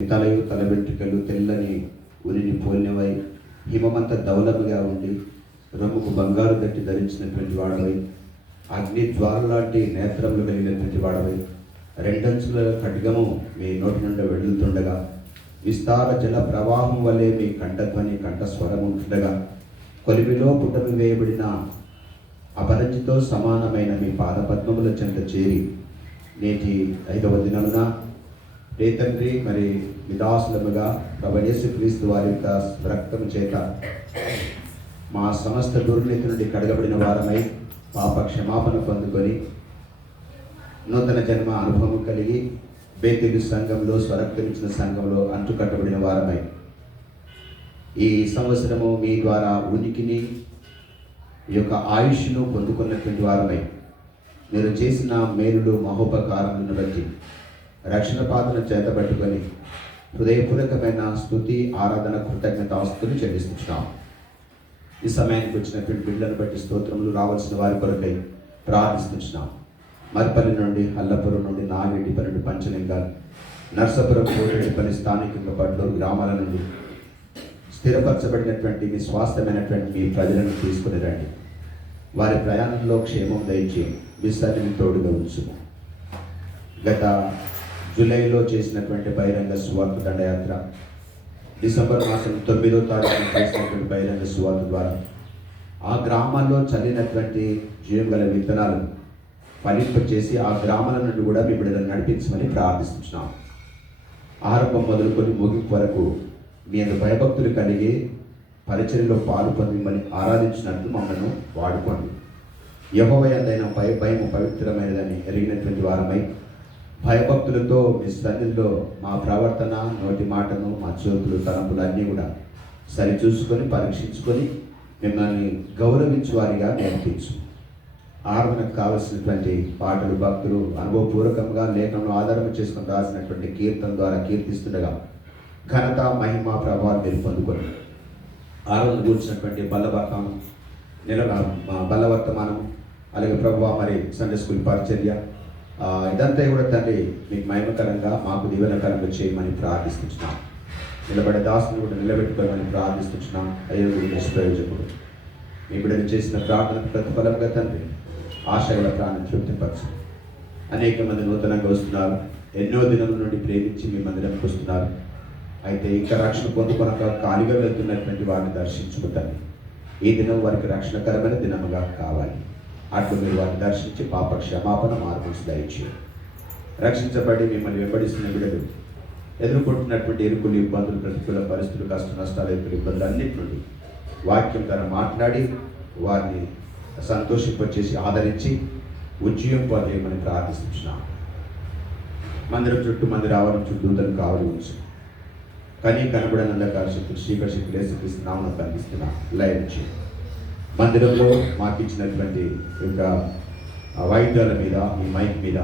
తలయు తల వెంట్రుకలు తెల్లని ఉరిని పోలినవై హిమమంత దౌలముగా ఉండి రొమ్ముకు బంగారు దట్టి ధరించినటువంటి వాడవై అగ్ని జ్వాలలాంటి నేత్రములు కలిగినటువంటి వాడవై రెండంచుల ఖడ్గము మీ నోటి నుండి వెళ్తుండగా విస్తార జల ప్రవాహం వలె మీ కంఠధ్వని కంఠస్వరం ఉంటుండగా కొలిమిలో పుటమి వేయబడిన అపరంజితో సమానమైన మీ పాదపద్మముల చెంత చేరి నేటి 5వ దినమున తండ్రి మరి విదాసులముగా ప్రభు యేసుక్రీస్తు వారి యొక్క రక్తము చేత మా సమస్త దుర్నీతి నుండి కడగబడిన వారమై పాప క్షమాపణ పొందుకొని నూతన జన్మ అనుభవం కలిగి బేతేలు సంఘంలో స్వరక్తమిచ్చిన సంఘంలో అంటుకట్టబడిన వారమై ఈ సంవత్సరము మీ ద్వారా ఉనికిని ఈ యొక్క ఆయుష్ను పొందుకున్నటువంటి వారమై మీరు చేసిన మేలులు మహోపకారములను బట్టి రక్షణ పాత్రను చేతబట్టుకొని హృదయపూర్వకమైన స్తుతి ఆరాధన కృతజ్ఞతాస్తులు చెల్లిస్తున్నాం. ఈ సమయానికి వచ్చినటువంటి బిడ్డలను బట్టి స్తోత్రములు రావాల్సిన వారి కొరకై ప్రార్థిస్తున్నాం. మరిపల్లి నుండి హల్లపురం నుండి నాగిరెడ్డిపల్లి నుండి పంచలింగాలు నర్సాపురం కోటిరెడ్డిపల్లి స్థానికంగా పట్లూరు గ్రామాల నుండి స్థిరపరచబడినటువంటి మీ స్వాస్థ్యమైనటువంటి మీ ప్రజలను తీసుకుని రండి. వారి ప్రయాణంలో క్షేమం దయచేయండి. మీ సన్నిధిని తోడుగా ఉంచుము. గత జూలైలో చేసినటువంటి బహిరంగ సువార్త దండయాత్ర, డిసెంబర్ మాసం 9వ తారీఖున చేసినటువంటి బహిరంగ సువార్త ద్వారా ఆ గ్రామాల్లో చల్లినటువంటి జీవం గల విత్తనాలు ఫలింపచేసి ఆ గ్రామాల నుండి కూడా మీ బిడ్డలను నడిపించమని ప్రార్థిస్తున్నాం. ఆరంభం మొదలుకొని ముగింపు వరకు మీ అందు భయభక్తులు కలిగి పరిచర్యలో పాలు పొందిమని ఆరాధించినట్టు మమ్మల్ని వాడుకోండి. యెహోవా యందైన భయము పవిత్రమైనదని ఎరిగినటువంటి వారమై భయభక్తులతో మీ సన్నిధిలో మా ప్రవర్తన, నోటి మాటను, మా చూపులు, తలంపులు అన్నీ కూడా సరిచూసుకొని పరీక్షించుకొని మిమ్మల్ని గౌరవించు వారిగా నేర్పించు. ఆరాధనకు కావలసినటువంటి పాటలు భక్తులు అనుభవపూర్వకంగా లేఖనంలో ఆధారం చేసుకొని రాసినటువంటి కీర్తన ద్వారా కీర్తిస్తుండగా ఘనత, మహిమ, ప్రభావం మీరు పొందుకొని ఆరాధన కూర్చున్నటువంటి బలవర్తమానం అలాగే ప్రభువా మరి సండే స్కూల్ పరిచర్య ఇదంతా కూడా తండ్రి మీకు మహిమకరంగా మాకు దీవెనకరంగా చేయమని ప్రార్థిస్తున్నాం. నిలబడే దాసుని కూడా నిలబెట్టుకోమని ప్రార్థిస్తున్నాం. అయ్యో నిష్ప్రయోజకుడు మీ బిడ్డలు చేసిన ప్రార్థనకు ప్రతిఫలంగా తండ్రి ఆశగల ప్రాణం తృప్తిపరచు. అనేక మంది నూతనంగా వస్తున్నారు. ఎన్నో దినముల నుండి ప్రేమించి మీ మందిరంకి వస్తున్నారు. అయితే ఇంకా రక్షణ పొందుకొనక ఖాళీగా వెళ్తున్నటువంటి వారిని దర్శించుకుంటాను. ఈ దినం వారికి రక్షణకరమైన దినముగా కావాలి. అట్లు మీరు వారిని దర్శించి పాప క్షమాపణ మార్పులు దయచేయండి. రక్షించబడి మిమ్మల్ని వెంబడిస్తున్న బిడ్డలు ఎదుర్కొంటున్నటువంటి ఎరుకులు, ఇబ్బందులు, ప్రతికూల పరిస్థితులు, కష్ట నష్టాలు, ఇబ్బందులు అన్నిటి నుండి వాక్యం ద్వారా మాట్లాడి వారిని సంతోషింపచేసి ఆదరించి ఉజ్జీవం పొందేయమని ప్రార్థిస్తున్నాం. మందిరం చుట్టూ మందిర ఆవరణ చుట్టూ దూతలు కావలి ఉంచు. కానీ కనబడిన అంధకార శక్తులు శ్రీకర శక్తులు యేసుక్రీస్తు నామమున బంధిస్తున్నా. లయించి మందిరంలో మాకు ఇచ్చినటువంటి యొక్క వాయిద్యాల మీద, ఈ మైక్ మీద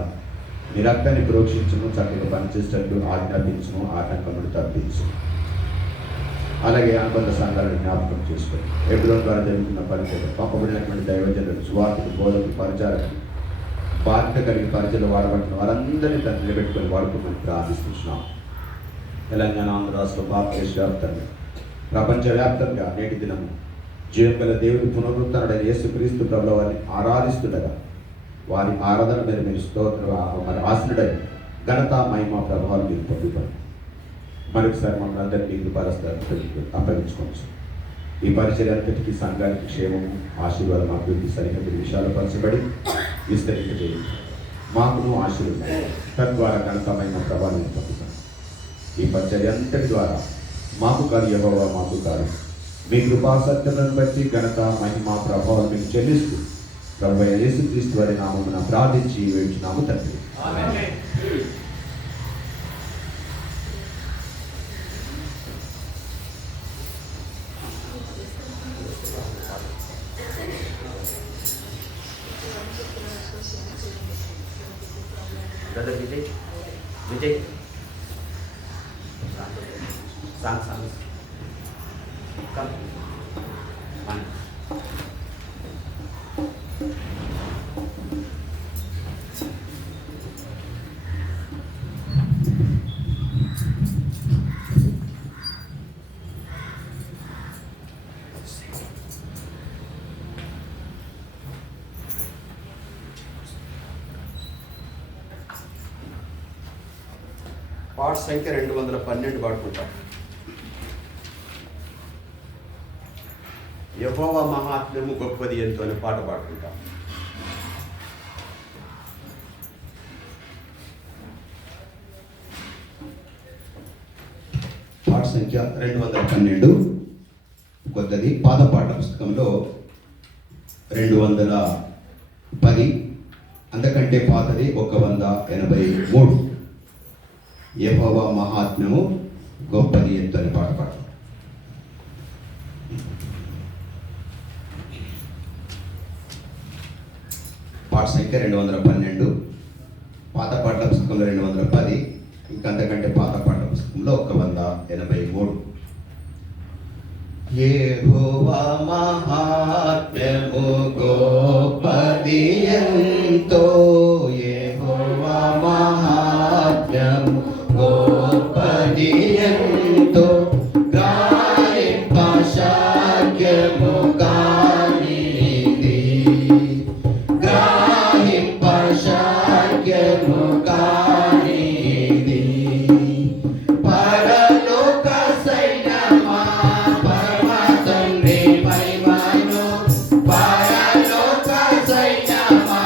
మీ రక్తాన్ని ప్రోక్షించము, చక్కగా పనిచేసేటట్లు ఆజ్ఞాపించము, ఆటంకములు తప్పించు. అలాగే అనుబంధ సంఘాలను జ్ఞాపకం చేసుకొని ఎబ్రోన్ ద్వారా జరుగుతున్న పరిచయం పంపబడినటువంటి దైవజనులు, సువార్తలు, బోధకులు, పరిచారకులు, బాధ్యత కలిగి పరిచయలు వాడబడుతున్న వారందరినీ తను నిలబెట్టుకొని వాడుకోమని ప్రార్థిస్తున్నాం. తెలంగాణ, ఆంధ్ర రాష్ట్రం, భారతదేశ వ్యాప్తంగా, ప్రపంచవ్యాప్తంగా నేటి దినము జీవం గల దేవుని పునరుద్ధరణుడైన యేసుక్రీస్తు ప్రభుల వారిని ఆరాధిస్తుండగా వారి ఆరాధన మీద మీరు మరి ఆశనుడై ఘనత, మహిమ, ప్రభావాలు మీరు పొందుతారు. మరొకసారి మమ్మల్ని అందరినీ అప్పగించుకోవచ్చు. ఈ పరిచర్య అంతటికీ సంఘానికి క్షేమము, ఆశీర్వాదం, అభివృద్ధి సరిహద్దు విషయాలు పరచబడి విస్తరింపజేయండి. మాకును ఆశీర్వాదం తద్వారా ఘనత, మహిమ, ప్రభావాన్ని పొందుతాం. ఈ పరిచర్య అంతటి ద్వారా మాకు కాదు, యెహోవా మాకు కాదు, మీ కృపా సత్యములను బట్టి ఘనత, మహిమ, ప్రభావం మీకు చెల్లిస్తూ ప్రభువైన యేసుక్రీస్తు వారి నామమున ప్రార్థించి వేడుచున్నాము తండ్రి. Vijay song Come. One. పాట సంఖ్య 212 పాడుకుంటాం. యెహోవా మహాత్మ్యము గొప్పది ఎంతో అనే పాట పాడుకుంటాం. పాట సంఖ్య 212 కొత్తది. పాత పాటల పుస్తకంలో 210, అంతకంటే పాతది 183. యెహోవా మహాత్మ్యము గొప్పది ఎంతో అని పాట పాడతాం. పాట సంఖ్య 212, పాత పాటల పుస్తకంలో 210, ఇంకంతకంటే పాత పాటల పుస్తకంలో 183. యెహోవా మహాత్మ్యము గొప్పది ఎంతో, యెహోవా మహాత్మ్యము గొప్పది ఎంతో, గ్రహింప శక్యము కానిది, గ్రహింప శక్యము కానిది. పరలోక సైన్యమా పరమ తండ్రి మహిమను, పరలోక సైన్యమా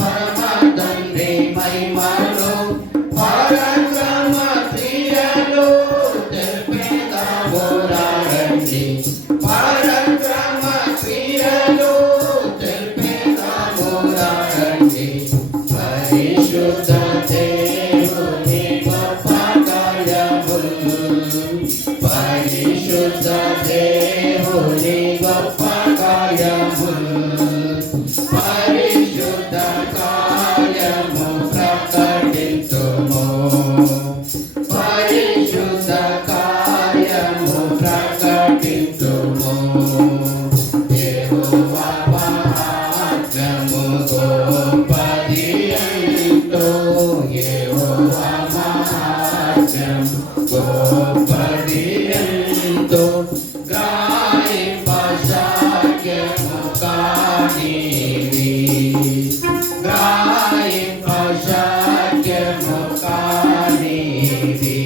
పరమ తండ్రి మహిమను, పరక్రమ క్రియలు తెలిపెదము రండి, పరక్రమ క్రియలు తెలిపెదము రండి. పరిశుద్ధ దేవుని గొప్ప కార్యములు, పరిశుద్ధ దేవుని గొప్ప కార్యములు, పరిశుద్ధ కార్యము ప్రకటించుము, పరిశుద్ధ కార్యము ప్రకటించుము. యెహోవా మహాత్మ్యము గొప్పది ఎంతో, యెహోవా మహాత్మ్యము గొప్పది ఎంతో, గ్రహింప శక్యము కానిది, గ్రహింప శక్యము కానిది.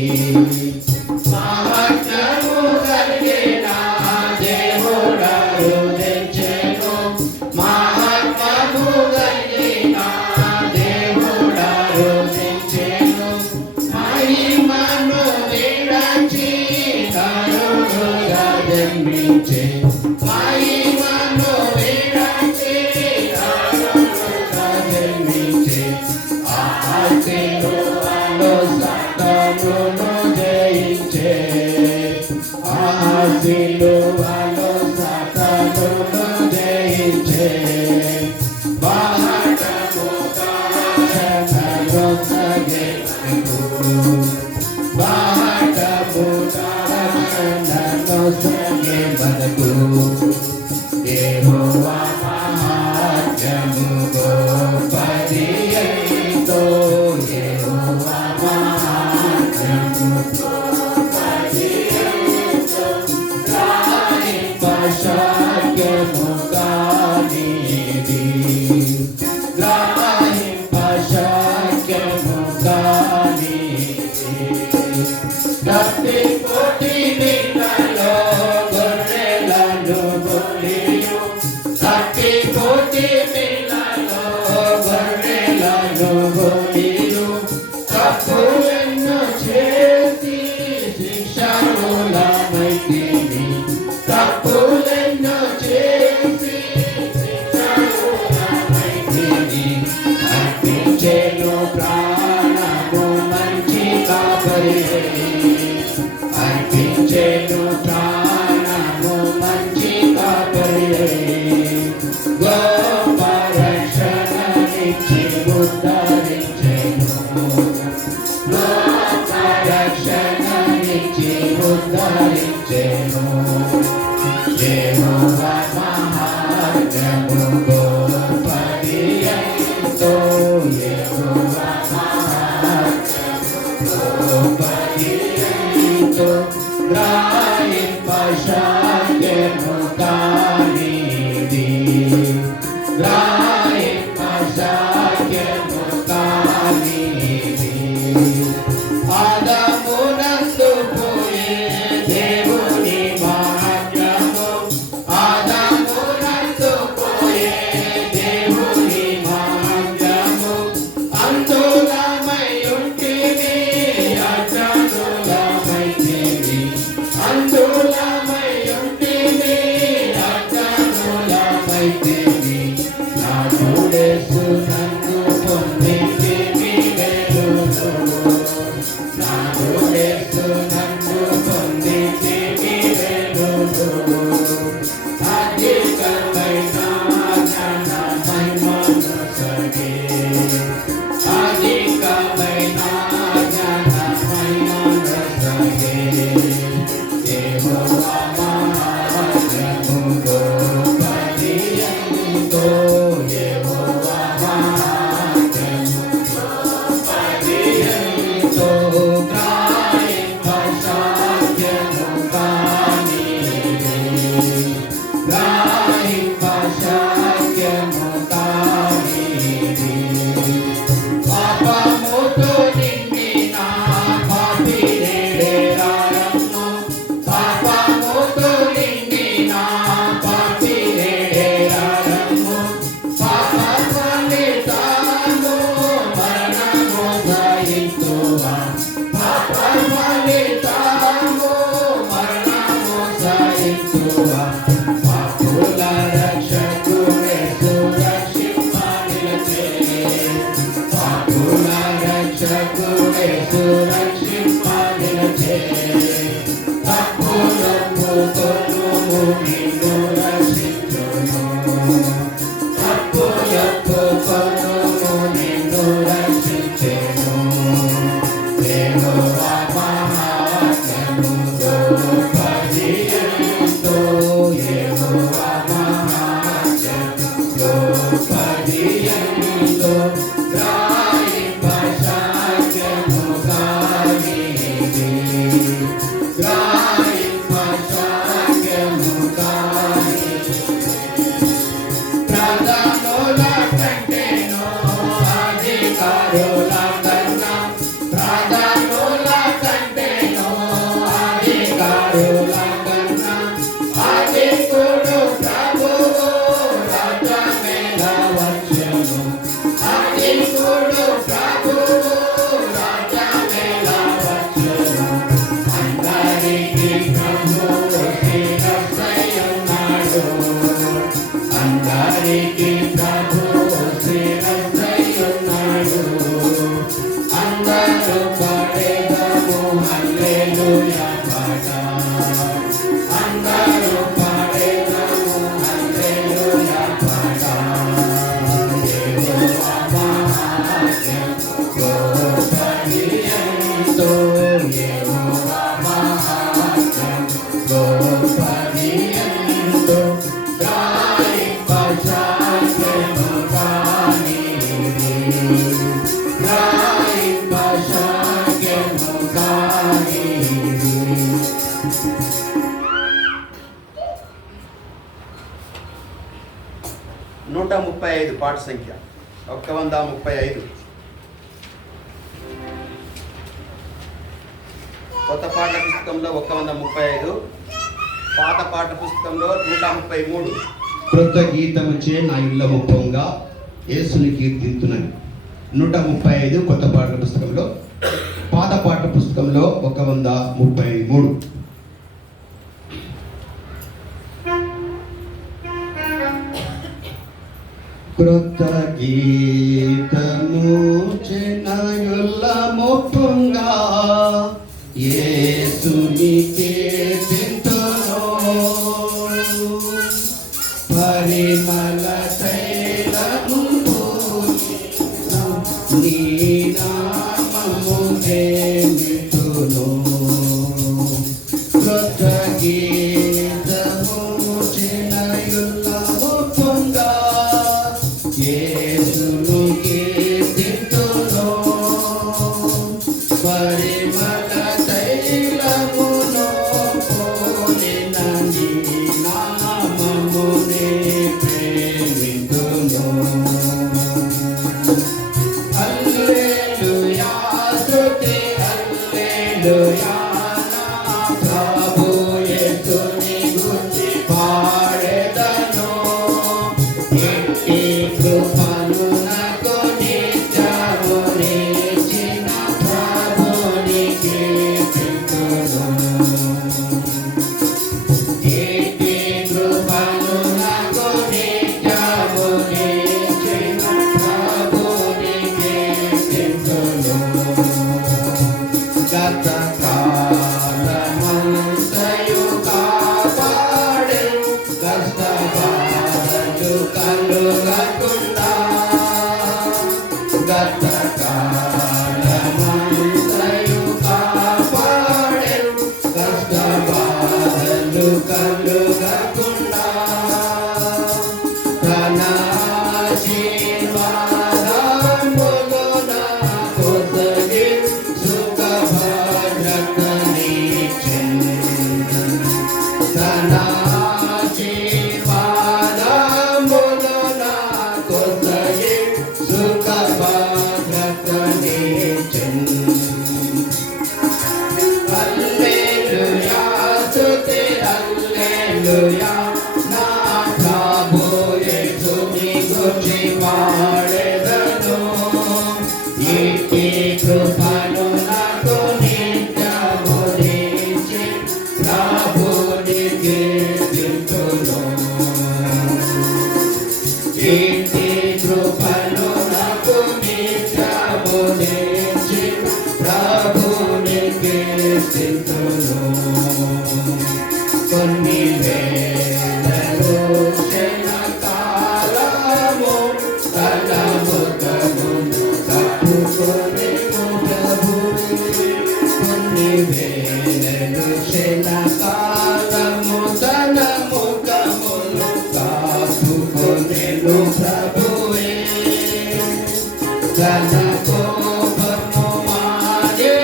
మహత్వము కలిగిన దేవుడను తెచ్చెను, మహత్వము కలిగిన దేవుడను తెచ్చెను, మహిమను విడచి నరుడుగా జన్మించె, మహిమను విడచి నరుడుగా జన్మించె. ఆశీర్వాదములో సాతానును జయించే, ఆశీర్వాదములో సాతానును జయించే. బాహటము కారణను సగెను, బాహటము కారణను సగెను. యెహోవా మహాత్మ్యము గొప్పది ఎంతో, యెహోవా మహాత్మ్యము గొప్పది ఎంతో, గ్రహింప శక్యము కానిది, గ్రహింప శక్యము కానిది. గట్టి కోటి నీళ్ళలో గొర్రెలను గొర్రెలు, గట్టి కోటి నీళ్ళలో గొర్రెలను గొర్రెలు, తప్పులను చేసి శిక్షార్హులమైతిమి, తప్పులను చేసి శిక్షార్హులమైతిమి. అర్పించెను ప్రాణము మంచి కాపరి, అర్పించెను ప్రాణము మంచి కాపరి, గొప్ప రక్షణనిచ్చి ఉద్ధరించెను, గొప్ప రక్షణనిచ్చి ఉద్ధరించెను. యెహోవా మహాత్మ్యము గొప్పది ఎంతో, యెహోవా మహాత్మ్యము గొప్పది ఎంతో, గ్రహింప శక్యము కానిది, గ్రహింప శక్యము కానిది. ఆదా యెహోవా మహాత్మ్యము గొప్పది ఎంతో. యెహోవా మహాత్మ్యము గొప్పది ఎంతో. గ్రహింపశక్యము కానిది. గ్రహింపశక్యము కానిది. పాపముతో నిండిన పాపిరేడెరారమ్ము. పాపముతో నిండిన పాపిరేడెరారమ్ము. పాప ఫలితము మరణము సహించువా. పాప ఫలితము మరణము సహించువా. పాపుల రక్షకుడే సురక్షింప నిలిచే. పాపుల రక్షకుడే సురక్షింప నిలిచే. తప్పులొప్పుకొనుము నిన్ను రక్షించును. తప్పులొప్పుకొనుము నిన్ను రక్షించెను. యెహోవా మహాత్మ్యము గొప్పది ఎంతో. యెహోవా మహాత్మ్యము గొప్పది ఎంతో. గ్రహింపశక్యము కానిది. గ్రహింపశక్యము కానిది. ప్రధానుల కంటేనో అధికారుల కన్నా. ప్రధానుల కంటేనో అధికారుల కన్నా. అధికుడు ప్రభువు రాజ్యమేల వచ్చెను. అధికుడు ప్రభువు రాజ్యమేల వచ్చెను. అందరికీ ప్రభువు శిరస్సయ్యున్నాడు. అందరికీ ప్రభువు శిరస్సయ్యున్నాడు. అందరూ పాడేదము హల్లెలూయా పాట. అందరూ పాడేదము హల్లెలూయా పాట. యెహోవా మహాత్మ్యము గొప్పది ఎంతో. యెహోవా మహాత్మ్యము గొప్పది ఎంతో. గ్రహింపశక్యము కానిది. గ్రహింపశక్యము కానిది. 135 పాట సంఖ్య 135. కొత్త పాట పుస్తకంలో 135, పాత పాట పుస్తకంలో 133. క్రొత్త గీతముచే నా ఇల్లము పొంగ యేసుని కీర్తింతునని. 135 కొత్త పాటల పుస్తకంలో, పాత పాట పుస్తకంలో 133. క్రొత్త గీతము చెనయుల్లము పొంగ యేసుని కీర్తింతును. పరిమళ తైలము పూజింతును. నీ నామము ప్రేమితును. క్రొత్త గీతము చెనయుల్లము పొంగ యేసుని కీర్తింతును. పరిమళ తైలమును పోలిన నీ నామమునే ప్రేమితును. హల్లెలూయా స్తుతి హల్లెలూయా. నా ప్రభు యేసుని గూర్చి పాడెదను. ఎట్టి కృపను నాకు నిత్యమునిచ్చిన ప్రభుని కీర్తింతును. ఎట్టి కృపను నాకు నిత్యమునిచ్చిన ప్రభుని కీర్తింతును. గత కాలమంతయు కాపాడెను. కష్టబాధలు కలుగకుండా. గత కాలమంతయు కాపాడెను. హల్లెలూయా నా ప్రభు యేసుని గూర్చి పాడెదను ఇట్టి కృపను నాకు నిత్యము దయచి ప్రభుని కీర్తింతును ఇట్టి కృపను నాకు నిత్యము దయచి ప్రభుని కీర్తింతును కొన్ని వేళలు క్షణకాలము తన ముఖమును కప్పుకొనెను ప్రభువే కొన్ని వేళలు క్షణకాలము తన ముఖమును కప్పుకొనెను ప్రభువే తన కోపము మానే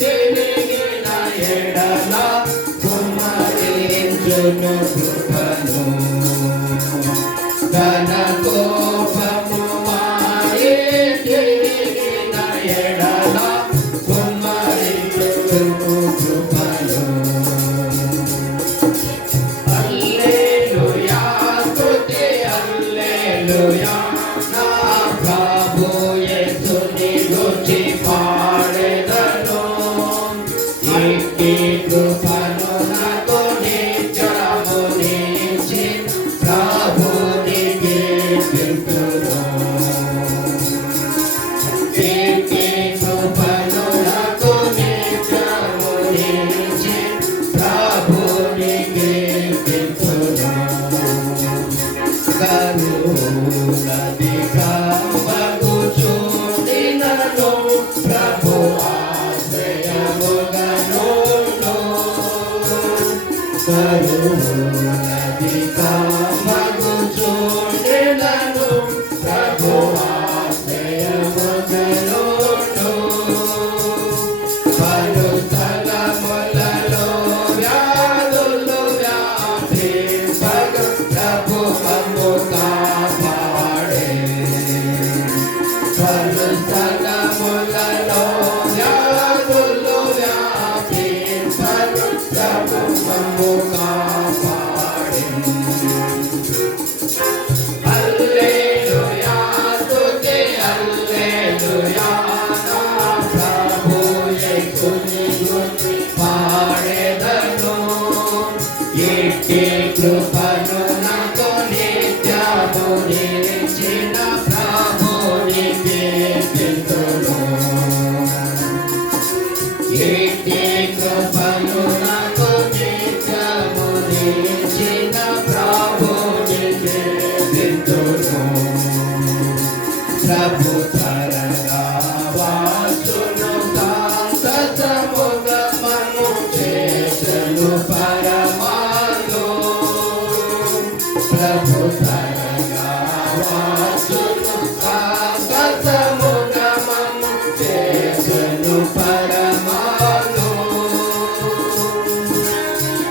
తిరిగిన ఎడల కుమ్మరించును కృపను తన కోపము మానే తిరిగిన ఎడల కుమ్మరించును కృపను హల్లెలూయా స్తుతి హల్లెలూయా నా ప్రభు యేసుని గూర్చి పాడెదను ఇట్టి కృపను నాకు నిత్యము నిలిచి ప్రభుని కీర్తింతును ఇట్టి కృపను నాకు నిత్యము నిలిచి ప్రభుని కీర్తింతును కరుణాధికమగుచుండినను ప్రభు ఆశ్రయముగను కరుణాధికమగుచుండినను ప్రభు ఆశ్రయముగను పలు స్థలములలో వ్యాధులు వ్యాపింపగ ప్రభు మమ్ము కాపాడే పలు స్థలములలో వ్యాధులు వ్యాపింపగ ప్రభు మమ్ము కాపాడే హల్లెలూయా స్తుతి హల్లెలూయా నా ప్రభు యేసుని గూర్చి పాడెదను ఇట్టి కృపను నాకు నిత్యము నిలిచిన ప్రభుని కీర్తింతును ఇట్టి కృపను నాకు నిత్యము నిలిచిన ప్రభుని కీర్తింతును ప్రభు త్వరగా వాసును సంతతముగమను చేసెను పరమాను ప్రభు త్వరగా వాసును సంతతముగమను చేసెను పరమాను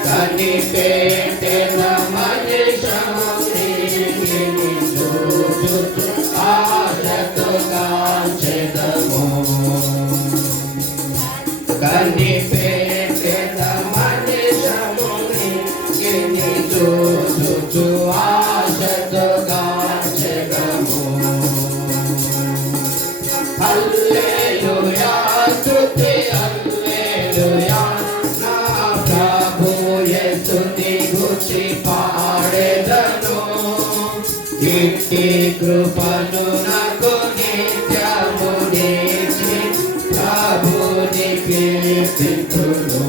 కనిపెట్టిన మనిషిని చూచుచు ఆశతో కాంచెదము కనిపెట్టిన మనిషిని చూచుచు ఆశతో కాంచెదము హల్లెలూయా స్తుతి హల్లెలూయా నా ప్రభు యేసుని గూర్చి పాడెదను ఇట్టి కృపను నాకు నిత్యము నిలిచి ప్రభుని కీర్తింతును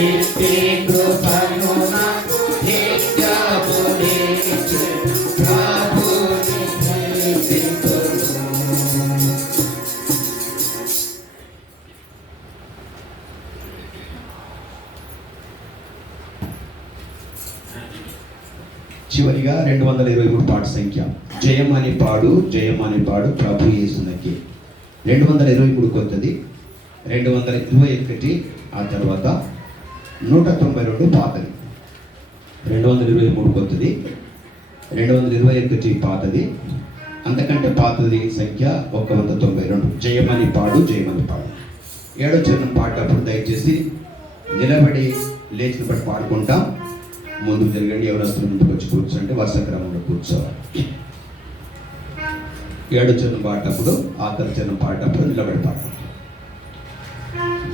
ఇట్టి కృపను నాకు నిత్యము నిలిచి ప్రభుని కీర్తింతును చివరిగా 223 పాట సంఖ్య జయమని పాడు ప్రభు యేసునకి 223 కొత్తది 221 ఆ తర్వాత 192 పాతది 223 కొత్తది 221 పాతది అంతకంటే పాతది సంఖ్య 192 జయమని పాడు 7వ చరణం పాడేటప్పుడు దయచేసి నిలబడి లేచిన బట్టి పాడుకుంటాం. ముందుకు జరగండి. ఎవరస్తులు ముందుకు వచ్చి కూర్చోండి. వరుస క్రమంలో కూర్చోవాలి. 7వ చరణం పాడేటప్పుడు, ఆఖరి చరణం పాడేటప్పుడు నిలబడి పాడుకుంటాం.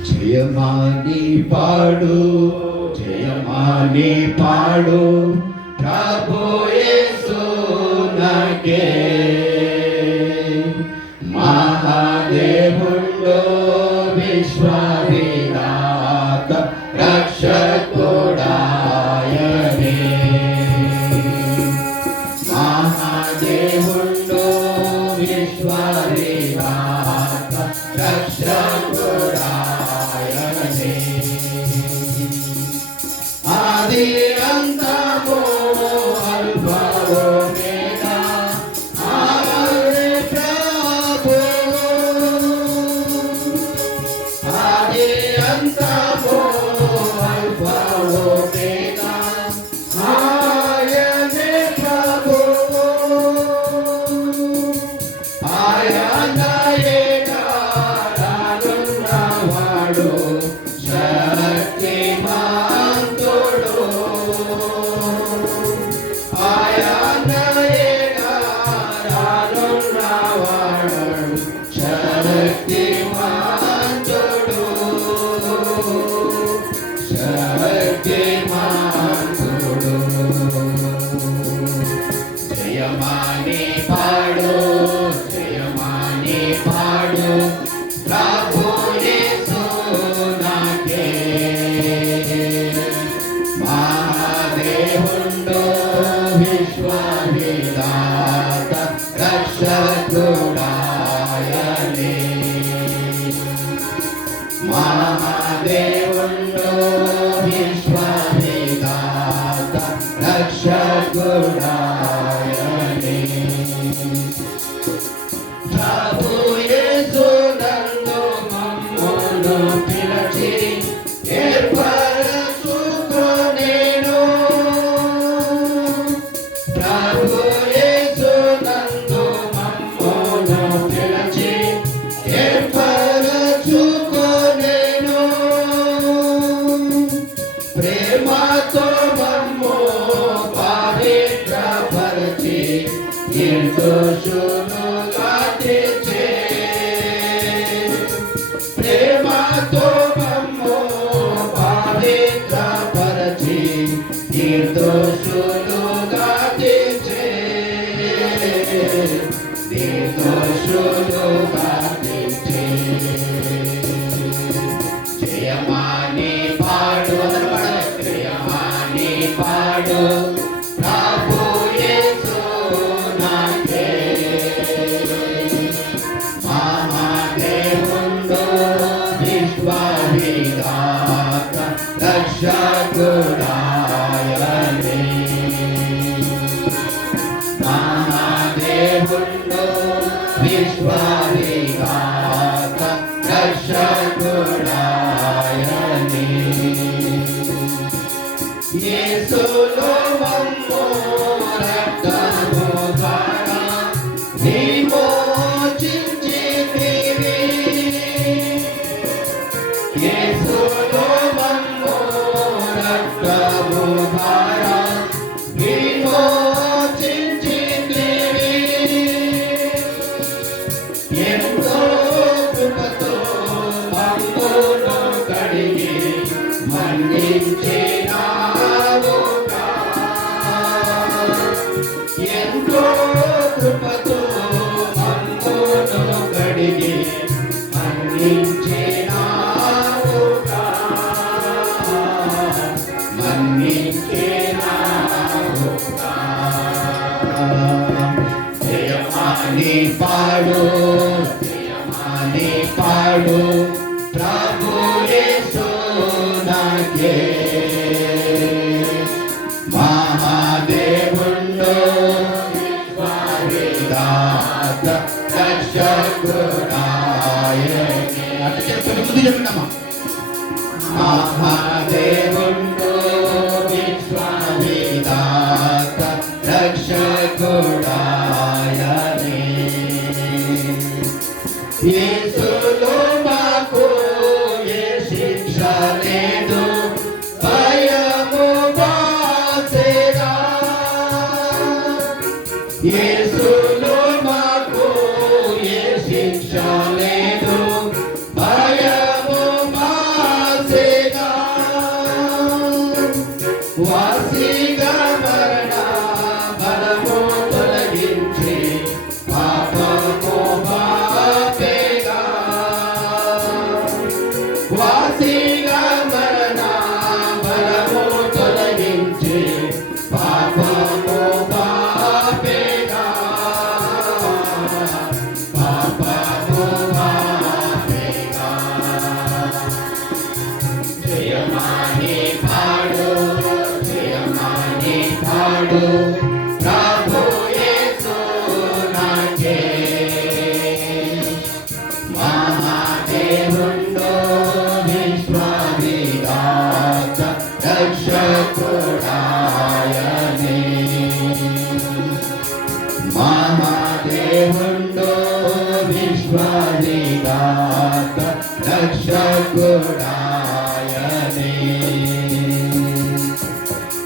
జయమాని పాడు, జయమాని పాడు, ప్రభు యేసు నాకే, మహాదేవుండో విశ్వవిధాత రక్షకుడాయనే, మహాదేవుండో విశ్వవిధాత రక్షకుడాయనే, ఆది అంతము అల్ఫావో మేఘా, ఆరాధే ప్రభు, ఆది అంతము అల్ఫావో మేఘా, ఆయనే ప్రభు, ఆయనయే రానున్నవాడు, శక్తిమంతుడు, ఆయనయే రానున్నవాడు, శక్తిమంతుడు, శక్తిమంతుడు. జయమాని పాడు, జయమాని పాడు, ప్రభు యేసు నాకే, మహాదేవుండో విశ్వవిధాత రక్షకుడాయనే, మహాదేవుండో విశ్వవిధాత రక్షకుడాయనే, ప్రభు యేసు నందు మమ్మును పిలిచి ఏర్పరచుకొనెను, ప్రభు యేసు నందు మమ్మును పిలిచి ఏర్పరచుకొనెను, ప్రేమతో మమ్ము పవిత్రపరచి నిర్దోషులుగా తీర్చె, ప్రేమతో మమ్ము పవిత్రపరచి నిర్దోషులుగా తీర్చె, నిర్దోషులుగా తీర్చె. జయమాని పాడు, జయమాని పాడు, ప్రభు యేసు నాకే, మహాదేవుండో విశ్వవిధాత రక్షకుడాయనే, మహాదేవుండో విశ్వవిధాత రక్షకుడాయనే, యేసులో మమ్ము రక్తము ద్వారా విమోచించితివి, యేసులో మమ్ము రక్తము ద్వారా విమోచించితివి, ఎంతో కృపతో మమ్మును కడిగి మన్నించినావుగా, ఎంతో కృపతో మమ్మును కడిగి మన్నించినావుగా, మన్నించినావుగా. జయమాని పాడు, జయమాని పాడు, ప్రభు యేసు నాకే, మహాదేవుండో విశ్వవిధాత రక్షకుడాయనే. అట్లా చెప్పండి, ముందు చెప్పండమ్మా. మహాదేవుండో విశ్వవిధాత రక్షకుడాయనే, యేసులో మాకు ఏ శిక్ష లేదు, భయం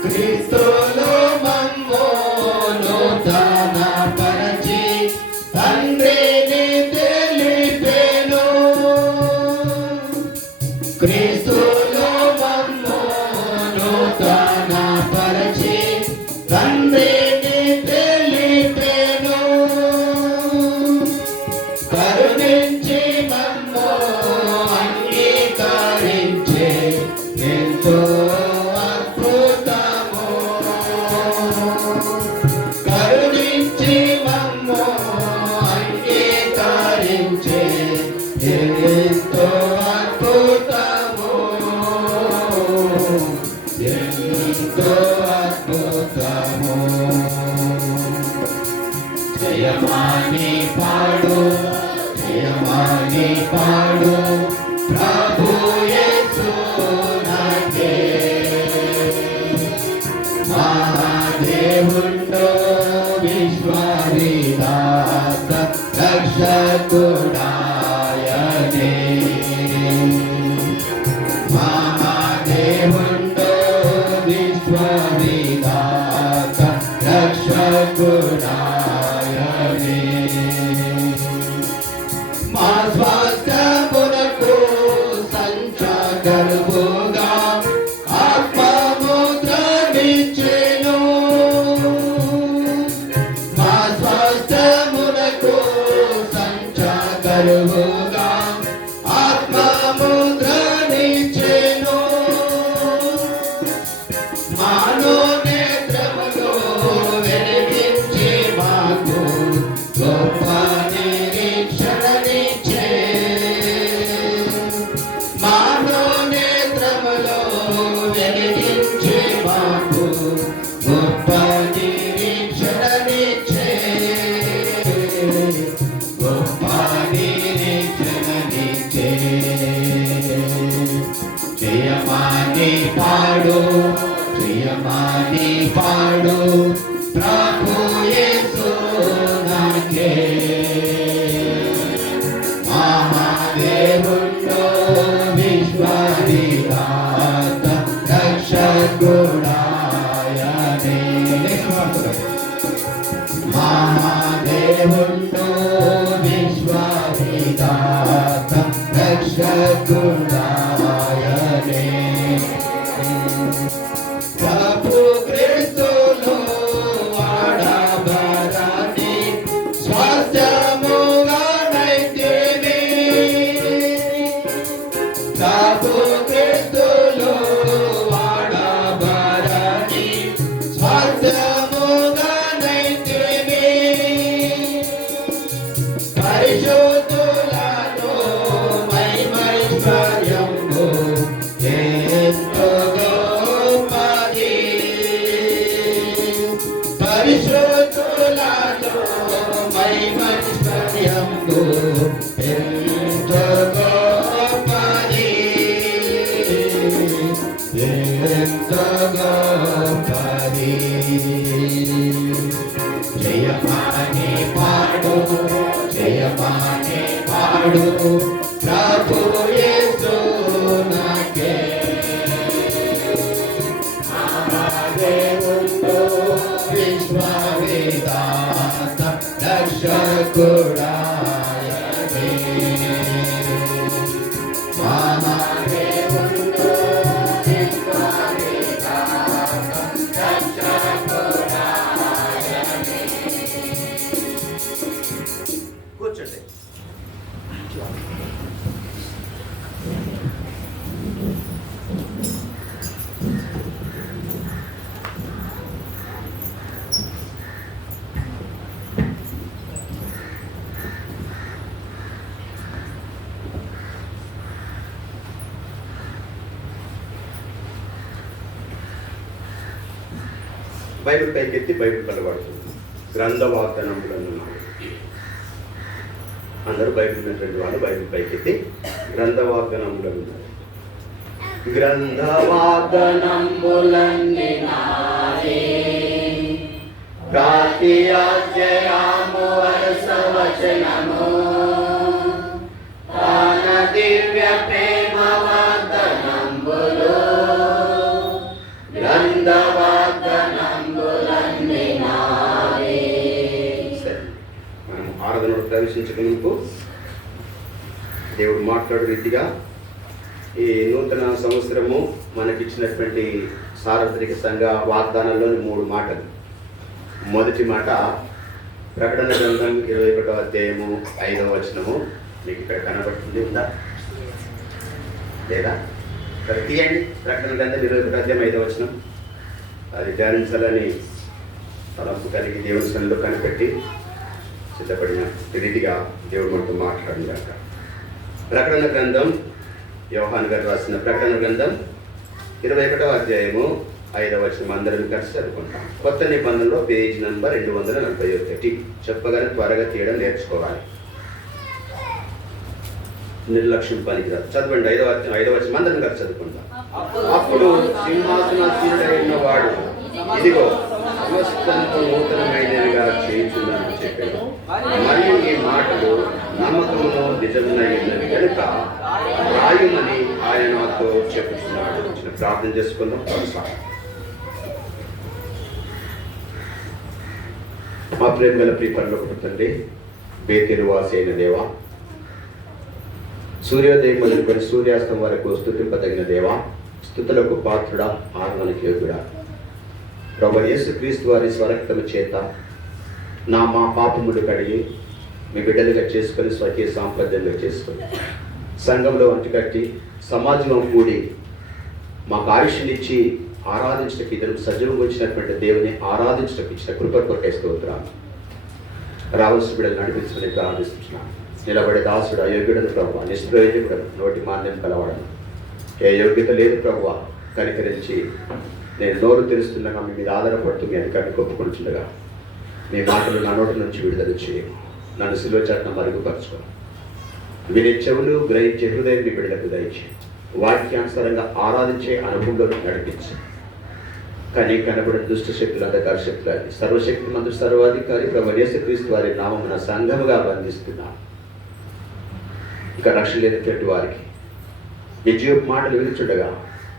క్రీస్తులో మమ్ము నూతన పరచి తండ్రిని తెలిపెను. క్రీస్తులో మమ్ము నూతన పరచి తండ్రిని తెలిపెను. కరుణించి మమ్ము అంగీకరించే ఎంతో అద్భుతము. కరుణించి మమ్ము అంగీకరించే ఎంతో అద్భుతము. ఎంతో అద్భుతము. జయమాని పాడు, జయమాని పాడు, ప్రభు యేసు నాకే. మహాదేవుండో విశ్వవిధాత రక్షకుడాయనే. మహాదేవుండో విశ్వవిధాత రక్షకుడాయనే. మా స్వాస్థ్యమునకు సంచకరువుగా ఆత్మముద్రనిచ్చెను. మా స్వాస్థ్యమునకు సంచకరువుగా ఆత్మముద్రనిచ్చెను. మానో నేత్రములో వెలిగించి మాకు గొప్ప నిరీక్షణనిచ్చే. మానో నేత్రములో వెలిగించి మాకు గొప్ప నిరీక్షణనిచ్చే. గొప్ప నిరీక్షణనిచ్చే. జయమాని పాడు, జయమాని పాడు, ప్రభు యేసు నాకే. మహాదేవుండో విశ్వవిధాత రక్షకుడాయనే. మహాదేవుండో విశ్వవిధాత రక్షకుడాయనే. ప్రభు క్రీస్తులో వాడబడని స్వాస్థ్యముగా నైతిని. ప్రభు క్రీస్తులో వాడబడని స్వాస్థ్యముగా నైతిని. పరిశుద్ధులలో మహిమైశ్వర్యము ఎంతో గొప్పది. పరిశుద్ధులలో మహిమైశ్వర్యము ఎంతో గొప్పది. ఎంతో గొప్పది. జయమాని పాడు, జయమాని పాడు, ప్రభు యేసు నాకే. మహాదేవుండో విశ్వవిధాత రక్షకుడాయనే. మహాదేవుండో విశ్వవిధాత రక్షకుడాయనే. కూర్చోండి. బైబిల్ పైకెత్తి బైబిల్ కలబడుతుంది. గ్రంథ వాగ్దానములను అందరూ బైబిల్ ఉన్నటువంటి వాళ్ళు బైబిల్ పైకెత్తి గ్రంథ వాగ్దానములను ఉన్నారు. గ్రంథ వాగ్దానములన్నీ నావే, ప్రతి అధ్యాయము వరుస వచనము, తాన దివ్య ప్రేమ వాగ్దానములు మునుపు దేవుడు మాట్లాడు రీతిగా ఈ నూతన సంవత్సరము మనకిచ్చినటువంటి సార్వత్రిక సంఘ వాగ్దానాల్లోని 3 మాటలు. మొదటి మాట ప్రకటన గ్రంథం 21వ అధ్యాయము 5వ వచనము. మీకు ఇక్కడ కనబడుతుంది, ఉందా లేదా? తీయండి. ప్రకటన గ్రంథం 21వ అధ్యాయం 5వ వచనం. అది ధ్యానించాలని తలంపు కలిగి దేవుని సన్నిధిలో కనిపెట్టి సిద్ధపడిన రీతిగా దేవుడు మనతో మాట్లాడినాక ప్రకటన గ్రంథం, యోహాను గారు రాసిన ప్రకటన గ్రంథం 21వ అధ్యాయము 5వ వచనం అందరం కలిసి చదువుకుంటాం. కొత్త నిబంధనలో పేజ్ నంబర్ 241. చెప్పగానే త్వరగా తీయడం నేర్చుకోవాలి, నిర్లక్ష్యం పనికిరాదు. చదవండి. 5వ వచనం అందరం కలిసి చదువుకుంటాం. అప్పుడు సింహాసనాసీనుడైన వాడు, ఇదిగో సమస్తము నూతనమైనవిగా చేయించున్నానని చెప్పాడు. మరియు ఈ మాటలు నమ్మకమును నిజమునైనవి కనుక రాయుమని ఆయన నాతో చెప్పుచున్నాడు. ప్రార్థన చేసుకుందాం. మా ప్రేమ గల ప్రియపరలోకపు తండ్రి, బేతేలు వాసి అయిన దేవా, సూర్యోదయం మొదలుకొని సూర్యాస్తం వరకు స్తుతింపదగిన దేవా, స్తుతులకు పాత్రుడా, ఆరాధనకు యోగ్యుడా, ప్రభువా యేసుక్రీస్తు వారి స్వరక్తము చేత మా పాపములు కడిగి మీ బిడ్డలుగా చేసుకొని స్వకీయ సాంప్రదాయంగా చేసుకొని సంఘంలో అంటుకట్టి సమాజంలో కూడి మాకు ఆయుష్నిచ్చి ఆరాధించటకు ఇద్దరు సజీవం వచ్చినటువంటి దేవుని ఆరాధించటకు ఇచ్చిన కృప కొరకై స్తోత్రాలు. రావాల్సిన బిడ్డలు నడిపించమని ప్రార్థిస్తున్నాను. నిలబడే దాసుడు అయోగ్యుడను ప్రభువా, నిష్ప్రయోజకుడు, నోటి మాన్యం కలవాడను, ఏ యోగ్యత లేదు ప్రభువా, కనికరించి నేను నోరు తెరుస్తుండగా మీ మీద ఆధారపడుతూ మీ అధికారిని ఒప్పుకుంటుండగా మీ మాటలు నా నోటి నుంచి విడుదల చేయము. నన్ను సిలువ చాటున మరుగుపరచుకో. వినే చెవులు గ్రహించే హృదయం మీ బిడ్డలకు దయచేయి. వాక్యానుసారంగా ఆరాధించే అనుభవంలో నడిపించి కానీ కనబడిన దుష్ట శక్తులు, అంధకార శక్తులు అది సర్వశక్తి మందు సర్వాధికారి ప్రభువా యేసుక్రీస్తు వారి నామమున సంఘముగా బంధిస్తున్నాను. ఇక రక్షణ లేనటువంటి వారికి విజయ మాటలు వినుచుండగా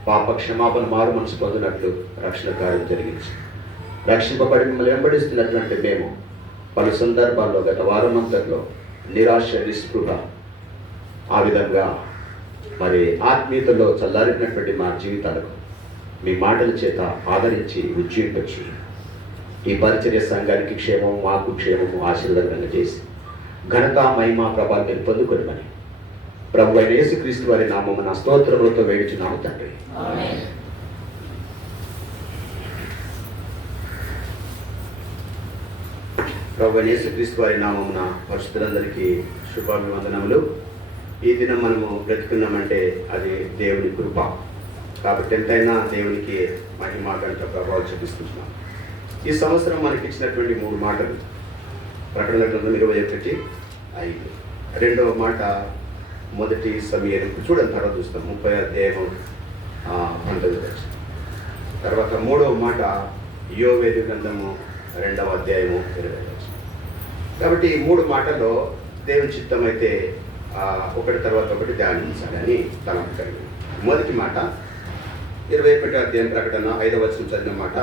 పాప క్షమాపణ మారు మనసు పొందినట్లు రక్షణ కార్యం జరిగించి రక్షింపబడి మిమ్మల్ని వెంబడిస్తున్నటువంటి మేము పలు సందర్భాల్లో గత వారమంతట్లో నిరాశ, నిస్పృహ, ఆ విధంగా మరి ఆత్మీయతలో చల్లారినటువంటి మా జీవితాలకు మీ మాటల చేత ఆదరించి ఉజ్జీవించి ఈ పరిచర్య సంఘానికి క్షేమము, మాకు క్షేమము, ఆశీర్వాదంగా చేసి ఘనత, మహిమ, ప్రభావం మీరు పొందుకొనిమని ప్రభు అయిన యేసుక్రీస్తు వారి నామమున స్తోత్రములతో వేడుచున్నాము తండ్రి. ప్రభు అయిన యేసుక్రీస్తు వారి నామమున పరిశుద్ధులందరికీ శుభాభివందనములు. ఈ దినం మనము బ్రతుకున్నామంటే అది దేవుని కృప. కాబట్టి ఎంతైనా దేవునికి మహిమ, గంట, ప్రభావం చూపిస్తున్నాం. ఈ సంవత్సరం మనకి ఇచ్చినటువంటి 3 మాటలు ప్రకటన గ్రంథం 21:5. రెండవ మాట మొదటి సమయం చూడండి, తర్వాత చూస్తాం 30వ అధ్యాయం 19. తర్వాత 3వ మాట యోవేలు గ్రంథము 2వ అధ్యాయము 20. కాబట్టి ఈ 3 మాటల్లో దేవుని చిత్తం అయితే ఒకటి తర్వాత ఒకటి ధ్యానించాలని తలంపు కలిగి. మొదటి మాట 21వ అధ్యాయం ప్రకటన 5వ వచనం చదివిన మాట,